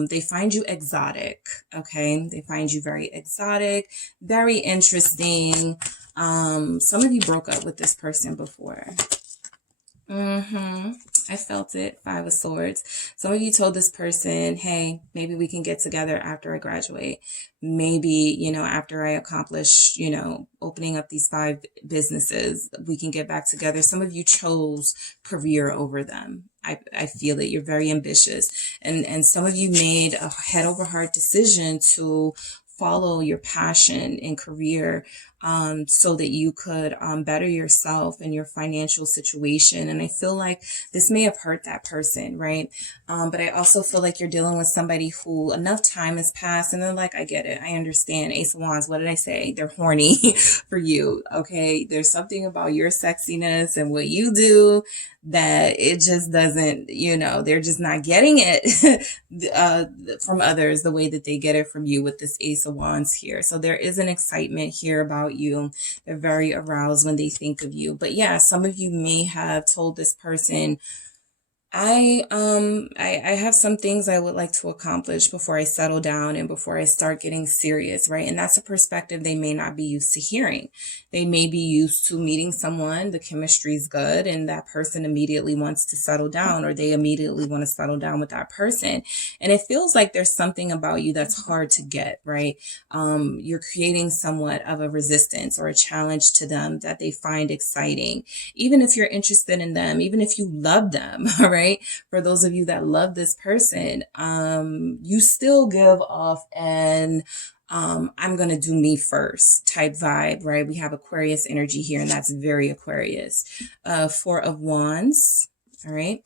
They find you exotic. Okay. They find you very exotic, very interesting. Some of you broke up with this person before. I felt it. 5 of Swords. Some of you told this person, hey, maybe we can get together after I graduate. Maybe, after I accomplish, opening up these 5 businesses, we can get back together. Some of you chose career over them. I feel that you're very ambitious, and some of you made a head over heart decision to follow your passion and career, so that you could better yourself and your financial situation. And I feel like this may have hurt that person, right? But I also feel like you're dealing with somebody who enough time has passed and they're like, I get it. I understand. Ace of Wands. What did I say? They're horny for you. Okay. There's something about your sexiness and what you do that it just doesn't, they're just not getting it from others the way that they get it from you with this Ace of Wands here. So there is an excitement here about you. They're very aroused when they think of you. But yeah, some of you may have told this person, I have some things I would like to accomplish before I settle down and before I start getting serious, right? And that's a perspective they may not be used to hearing. They may be used to meeting someone, the chemistry is good, and that person immediately wants to settle down, or they immediately want to settle down with that person. And it feels like there's something about you that's hard to get, right? You're creating somewhat of a resistance or a challenge to them that they find exciting. Even if you're interested in them, even if you love them, all right? For those of you that love this person, you still give off an I'm going to do me first type vibe, right? We have Aquarius energy here, and that's very Aquarius. Four of Wands. All right.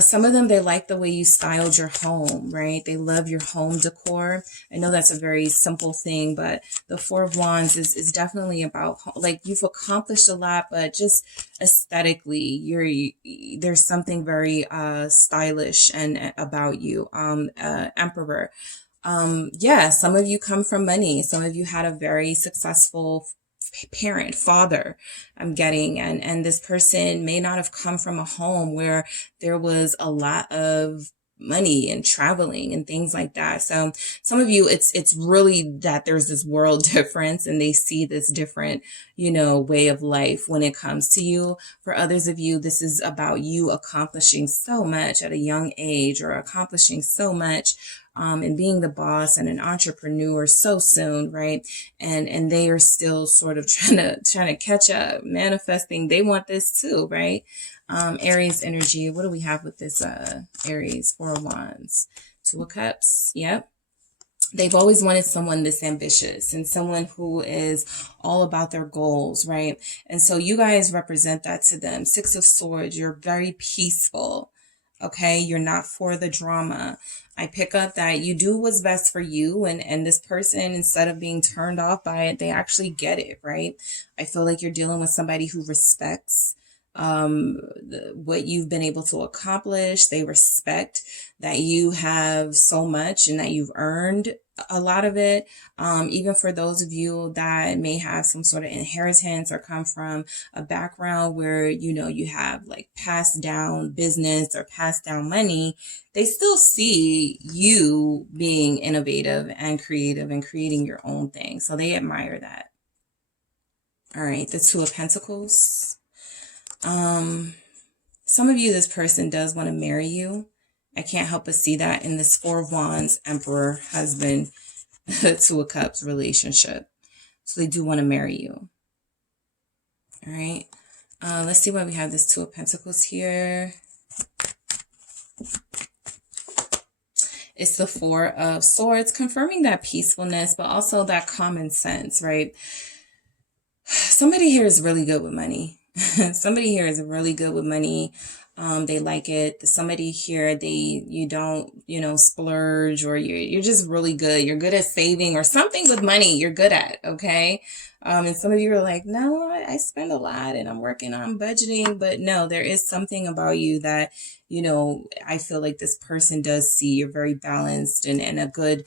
Some of them, they like the way you styled your home, right? They love your home decor. I know that's a very simple thing, but the Four of Wands is definitely about, like, you've accomplished a lot, but just aesthetically, there's something very stylish and about you. Emperor. Yeah, some of you come from money. Some of you had a very successful parent, father, I'm getting, and this person may not have come from a home where there was a lot of money and traveling and things like that. So some of you, it's really that there's this world difference, and they see this different, way of life when it comes to you. For others of you, this is about you accomplishing so much at a young age, or accomplishing so much and being the boss and an entrepreneur so soon, right? And they are still sort of trying to catch up, manifesting. They want this too, right? Aries energy. What do we have with this Aries? Four of Wands, Two of Cups. Yep. They've always wanted someone this ambitious and someone who is all about their goals, right? And so you guys represent that to them. Six of Swords. You're very peaceful. Okay, you're not for the drama. I pick up that you do what's best for you, and this person, instead of being turned off by it, they actually get it, right? I feel like you're dealing with somebody who respects what you've been able to accomplish. They respect that you have so much and that you've earned a lot of it. Even for those of you that may have some sort of inheritance or come from a background where, you have like passed down business or passed down money, they still see you being innovative and creative and creating your own thing. So they admire that. All right. The Two of Pentacles. Some of you, this person does want to marry you. I can't help but see that in this Four of Wands, Emperor, husband, Two of Cups relationship. So they do want to marry you. All right. Let's see why we have this Two of Pentacles here. It's the Four of Swords, confirming that peacefulness, but also that common sense, right? Somebody here is really good with money. Somebody here is really good with money. They like it. Somebody here, you don't, splurge, or you're just really good. You're good at saving, or something with money you're good at. Okay. And some of you are like, no, I spend a lot and I'm working on budgeting, but no, there is something about you that, I feel like this person does see. You're very balanced and a good,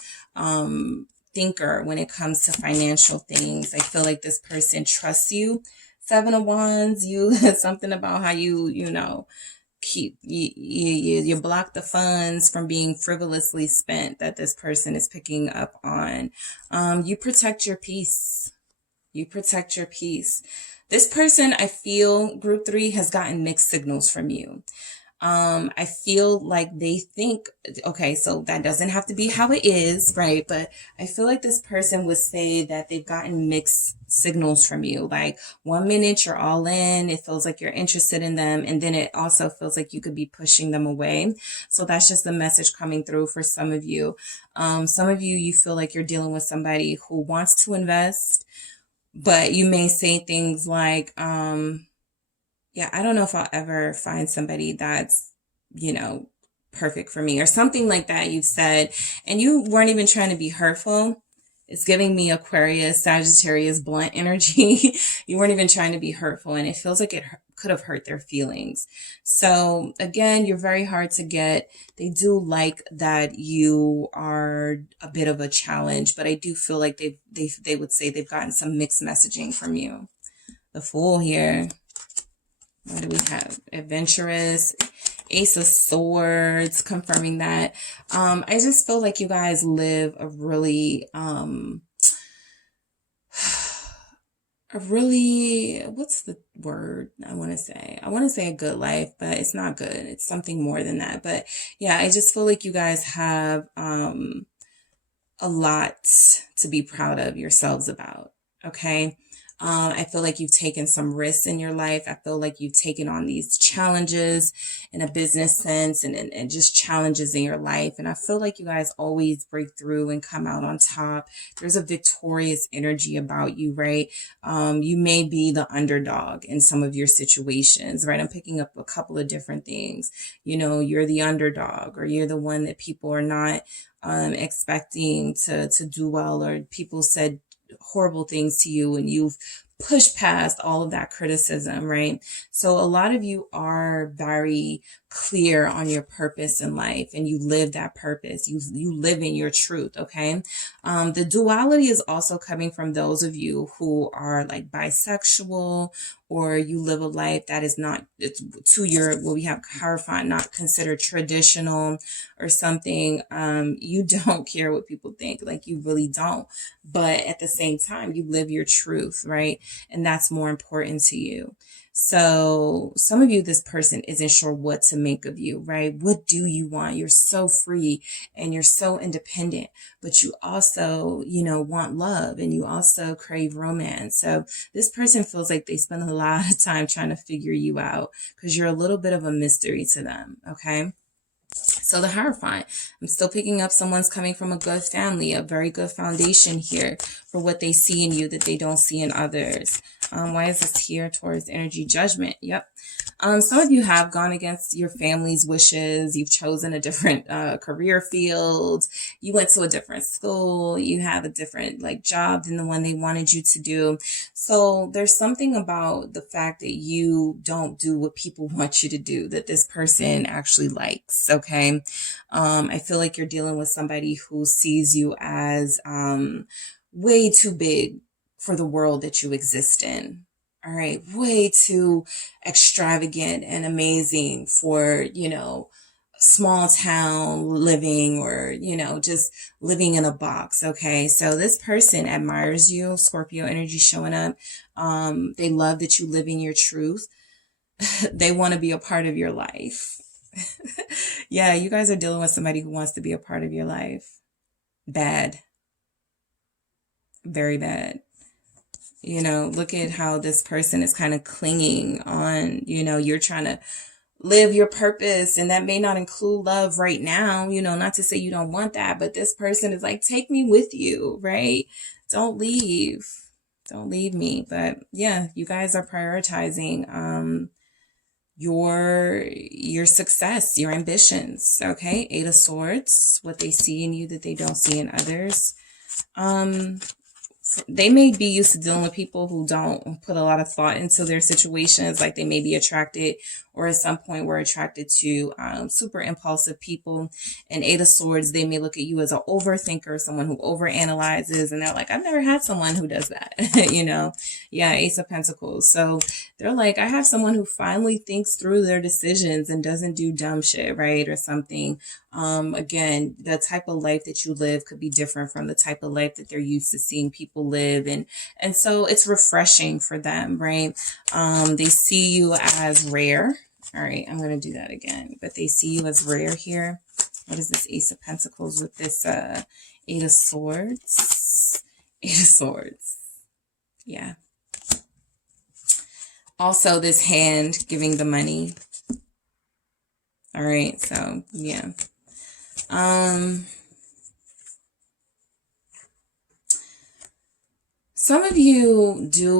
thinker when it comes to financial things. I feel like this person trusts you. Seven of Wands, something about how you keep you block the funds from being frivolously spent that this person is picking up on. You protect your peace. You protect your peace. This person, I feel, group 3, has gotten mixed signals from you. I feel like they think, okay, so that doesn't have to be how it is, right? But I feel like this person would say that they've gotten mixed signals from you. Like 1 minute you're all in, it feels like you're interested in them. And then it also feels like you could be pushing them away. So that's just the message coming through for some of you. Some of you feel like you're dealing with somebody who wants to invest, but you may say things like, yeah, I don't know if I'll ever find somebody that's, perfect for me, or something like that you've said, and you weren't even trying to be hurtful. It's giving me Aquarius, Sagittarius, blunt energy. You weren't even trying to be hurtful, and it feels like it could have hurt their feelings. So again, you're very hard to get. They do like that you are a bit of a challenge, but I do feel like they would say they've gotten some mixed messaging from you. The Fool here. What do we have? Adventurous, Ace of Swords, confirming that. I just feel like you guys live a really, what's the word I want to say? I want to say a good life, but it's not good. It's something more than that. But yeah, I just feel like you guys have, a lot to be proud of yourselves about. Okay. I feel like you've taken some risks in your life. I feel like you've taken on these challenges in a business sense and just challenges in your life. And I feel like you guys always break through and come out on top. There's a victorious energy about you, right? You may be the underdog in some of your situations, right? I'm picking up a couple of different things. You know, you're the underdog, or you're the one that people are not expecting to do well, or people said horrible things to you and you've pushed past all of that criticism, right? So a lot of you are very clear on your purpose in life, and you live that purpose. You live in your truth, okay? The duality is also coming from those of you who are like bisexual, or you live a life that is not, it's to your, what we have Hierophant, not considered traditional or something. You don't care what people think, like you really don't. But at the same time, you live your truth, right? And that's more important to you. So some of you, this person isn't sure what to make of you, right? What do you want? You're so free and you're so independent, but you also, you know, want love, and you also crave romance. So this person feels like they spend a lot of time trying to figure you out because you're a little bit of a mystery to them, okay? So the Hierophant, I'm still picking up someone's coming from a good family, a very good foundation here for what they see in you that they don't see in others. Why is this here? Towards energy, Judgment. Yep. Some of you have gone against your family's wishes. You've chosen a different career field. You went to a different school. You have a different like job than the one they wanted you to do. So there's something about the fact that you don't do what people want you to do that this person actually likes. Okay. I feel like you're dealing with somebody who sees you as way too big for the world that you exist in. All right. Way too extravagant and amazing for, you know, small town living, or, you know, just living in a box. Okay. So this person admires you, Scorpio energy showing up. They love that you live in your truth. They want to be a part of your life. Yeah. You guys are dealing with somebody who wants to be a part of your life. Bad. Very bad. You know, look at how this person is kind of clinging on, you know, you're trying to live your purpose, and that may not include love right now, you know, not to say you don't want that, but this person is like, take me with you, right? Don't leave. Don't leave me. But yeah, you guys are prioritizing your success, your ambitions, okay? Eight of Swords, what they see in you that they don't see in others. They may be used to dealing with people who don't put a lot of thought into their situations. Like they may be attracted, or at some point were attracted to super impulsive people. And Eight of Swords, they may look at you as an overthinker, someone who overanalyzes, and they're like, I've never had someone who does that. You know? Yeah, Ace of Pentacles. So they're like, I have someone who finally thinks through their decisions and doesn't do dumb shit, right? Or something. Again, the type of life that you live could be different from the type of life that they're used to seeing people live. And so it's refreshing for them, right? They see you as rare. All right, I'm going to do that again. But they see you as rare here. What is this Ace of Pentacles with this Eight of Swords? Eight of Swords. Yeah. Also, this hand giving the money. All right, so yeah. Some of you do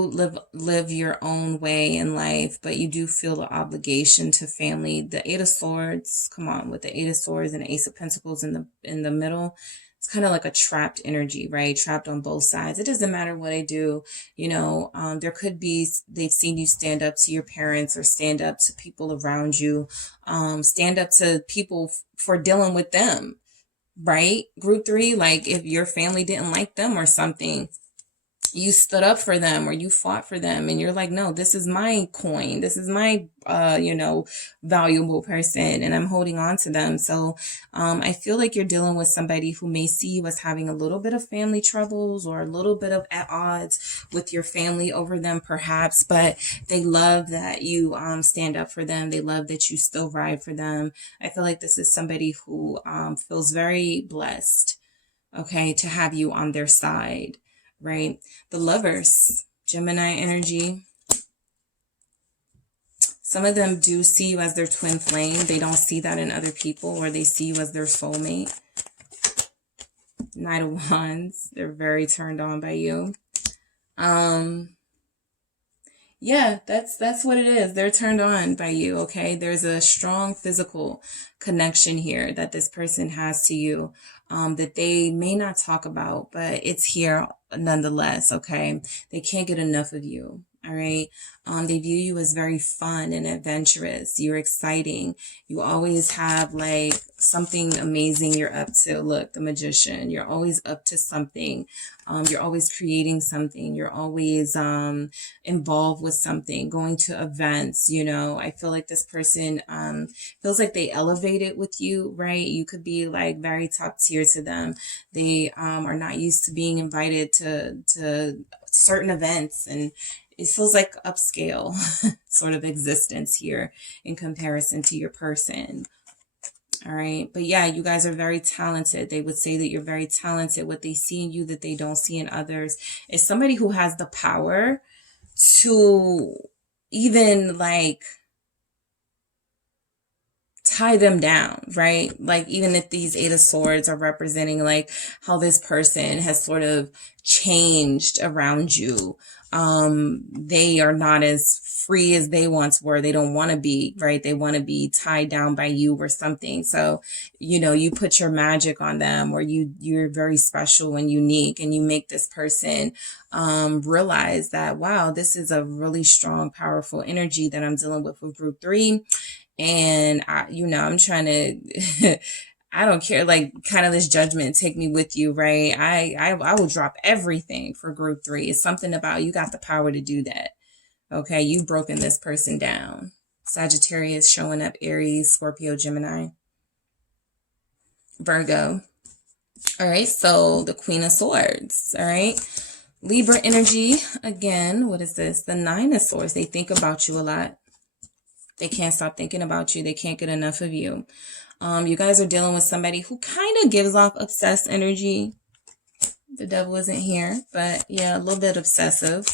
live your own way in life, but you do feel the obligation to family. The Eight of Swords, come on, with the Eight of Swords and the Ace of Pentacles in the middle, it's kind of like a trapped energy, right? Trapped on both sides. It doesn't matter what I do, you know. There could be, they've seen you stand up to your parents, or stand up to people around you, stand up to people for dealing with them, right? Group 3, like if your family didn't like them or something, you stood up for them, or you fought for them, and you're like, no, this is my coin. This is my, you know, valuable person, and I'm holding on to them. So, I feel like you're dealing with somebody who may see you as having a little bit of family troubles, or a little bit of at odds with your family over them, perhaps, but they love that you, stand up for them. They love that you still ride for them. I feel like this is somebody who, feels very blessed, okay, to have you on their side. Right? The Lovers. Gemini energy. Some of them do see you as their twin flame. They don't see that in other people, or they see you as their soulmate. Knight of Wands. They're very turned on by you. Yeah, that's what it is. They're turned on by you, okay? There's a strong physical connection here that this person has to you, that they may not talk about, but it's here nonetheless, okay? They can't get enough of you. All right. They view you as very fun and adventurous. You're exciting. You always have like something amazing you're up to. Look, the Magician. You're always up to something. You're always creating something. You're always involved with something, going to events. You know, I feel like this person feels like they elevated with you, right? You could be like very top tier to them. They are not used to being invited to certain events, and it feels like upscale sort of existence here in comparison to your person. All right. But yeah, you guys are very talented. They would say that you're very talented. What they see in you that they don't see in others is somebody who has the power to even like tie them down, right? Like even if these Eight of Swords are representing like how this person has sort of changed around you. They are not as free as they once were. They don't want to be, right? They want to be tied down by you or something. So, you know, you put your magic on them, or you're very special and unique, and you make this person realize that, wow, this is a really strong, powerful energy that I'm dealing with group 3. And I'm trying to I don't care, like kind of this judgment, take me with you, right? I will drop everything for group 3. It's something about you got the power to do that. Okay, you've broken this person down. Sagittarius showing up, Aries, Scorpio, Gemini, Virgo. All right, so the Queen of Swords. All right, Libra energy. Again, what is this? The Nine of Swords. They think about you a lot. They can't stop thinking about you. They can't get enough of you. You guys are dealing with somebody who kind of gives off obsessed energy. The devil isn't here, but yeah, a little bit obsessive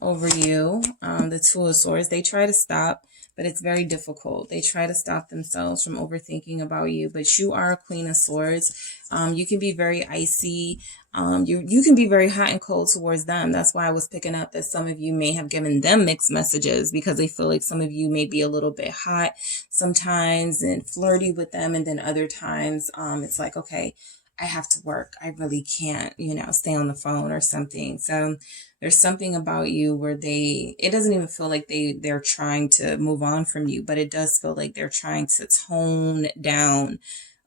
over you. The Two of Swords. They try to stop, but it's very difficult. They try to stop themselves from overthinking about you, but you are a Queen of Swords. You can be very icy. You can be very hot and cold towards them. That's why I was picking up that some of you may have given them mixed messages, because they feel like some of you may be a little bit hot sometimes and flirty with them. And then other times, it's like, okay, I have to work. I really can't, stay on the phone or something. So there's something about you where it doesn't even feel like they're trying to move on from you, but it does feel like they're trying to tone down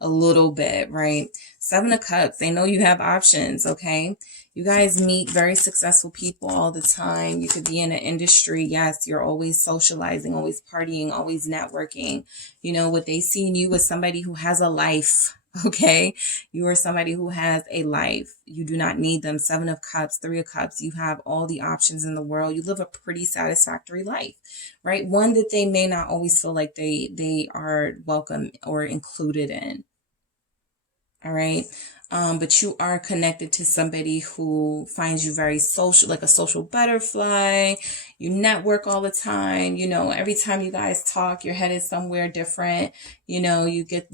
a little bit, right? Seven of Cups. They know you have options, okay? You guys meet very successful people all the time. You could be in an industry. Yes, you're always socializing, always partying, always networking. What they see in you is somebody who has a life. Okay, you are somebody who has a life. You do not need them. Seven of Cups, Three of Cups. You have all the options in the world. You live a pretty satisfactory life, right? One that they may not always feel like they are welcome or included in. All right. But you are connected to somebody who finds you very social, like a social butterfly. You network all the time. Every time you guys talk, you're headed somewhere different. You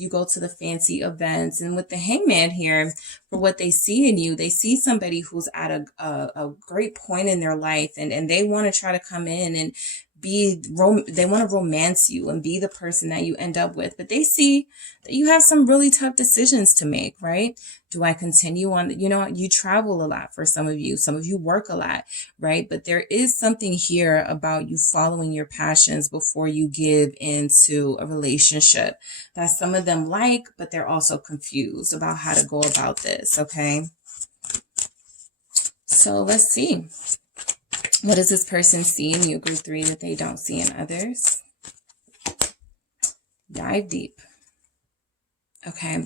go to the fancy events. And with the Hangman here, for what they see in you, they see somebody who's at a great point in their life, and they want to try to come in and they want to romance you and be the person that you end up with, but they see that you have some really tough decisions to make, right? Do I continue on? You travel a lot for some of you work a lot, right? But there is something here about you following your passions before you give into a relationship that some of them like, but they're also confused about how to go about this, okay? So let's see. What does this person see in you, group 3, that they don't see in others? Dive deep. Okay.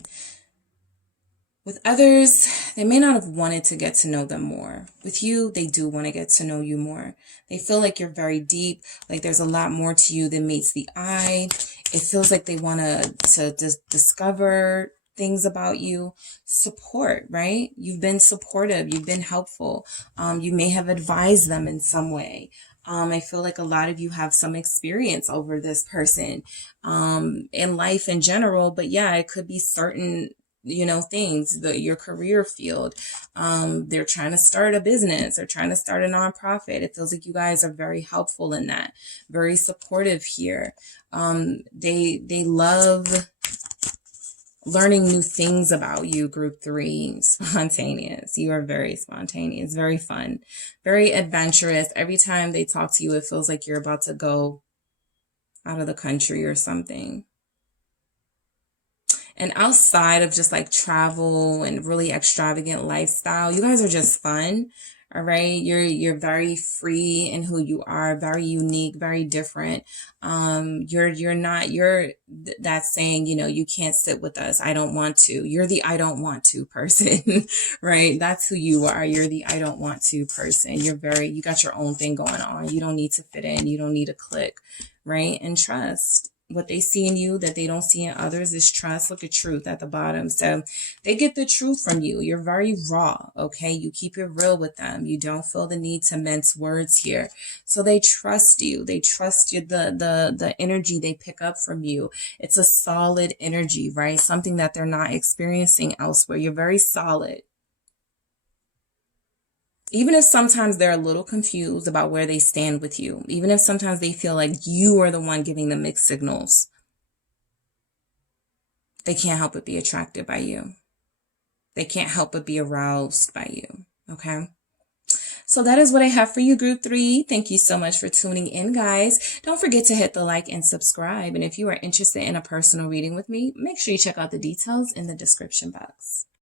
With others, they may not have wanted to get to know them more. With you, they do want to get to know you more. They feel like you're very deep, like there's a lot more to you than meets the eye. It feels like they want to discover things about you. Support, right? You've been supportive. You've been helpful. You may have advised them in some way. I feel like a lot of you have some experience over this person in life in general. But yeah, it could be certain, things, your career field. They're trying to start a business or trying to start a nonprofit. It feels like you guys are very helpful in that, very supportive here. They love learning new things about you, group 3, spontaneous. You are very spontaneous, very fun, very adventurous. Every time they talk to you, it feels like you're about to go out of the country or something. And outside of just like travel and really extravagant lifestyle, you guys are just fun. All right. You're very free in who you are, very unique, very different. You're that saying, you can't sit with us. I don't want to. You're the I don't want to person, right? That's who you are. You're the I don't want to person. You got your own thing going on. You don't need to fit in. You don't need to click, right? And trust. What they see in you that they don't see in others is trust. Look at truth at the bottom. So they get the truth from you. You're very raw, okay? You keep it real with them. You don't feel the need to mince words here. So they trust you. They trust you, the energy they pick up from you. It's a solid energy, right? Something that they're not experiencing elsewhere. You're very solid. Even if sometimes they're a little confused about where they stand with you, even if sometimes they feel like you are the one giving them mixed signals, they can't help but be attracted by you. They can't help but be aroused by you, okay? So that is what I have for you, group 3. Thank you so much for tuning in, guys. Don't forget to hit the like and subscribe. And if you are interested in a personal reading with me, make sure you check out the details in the description box.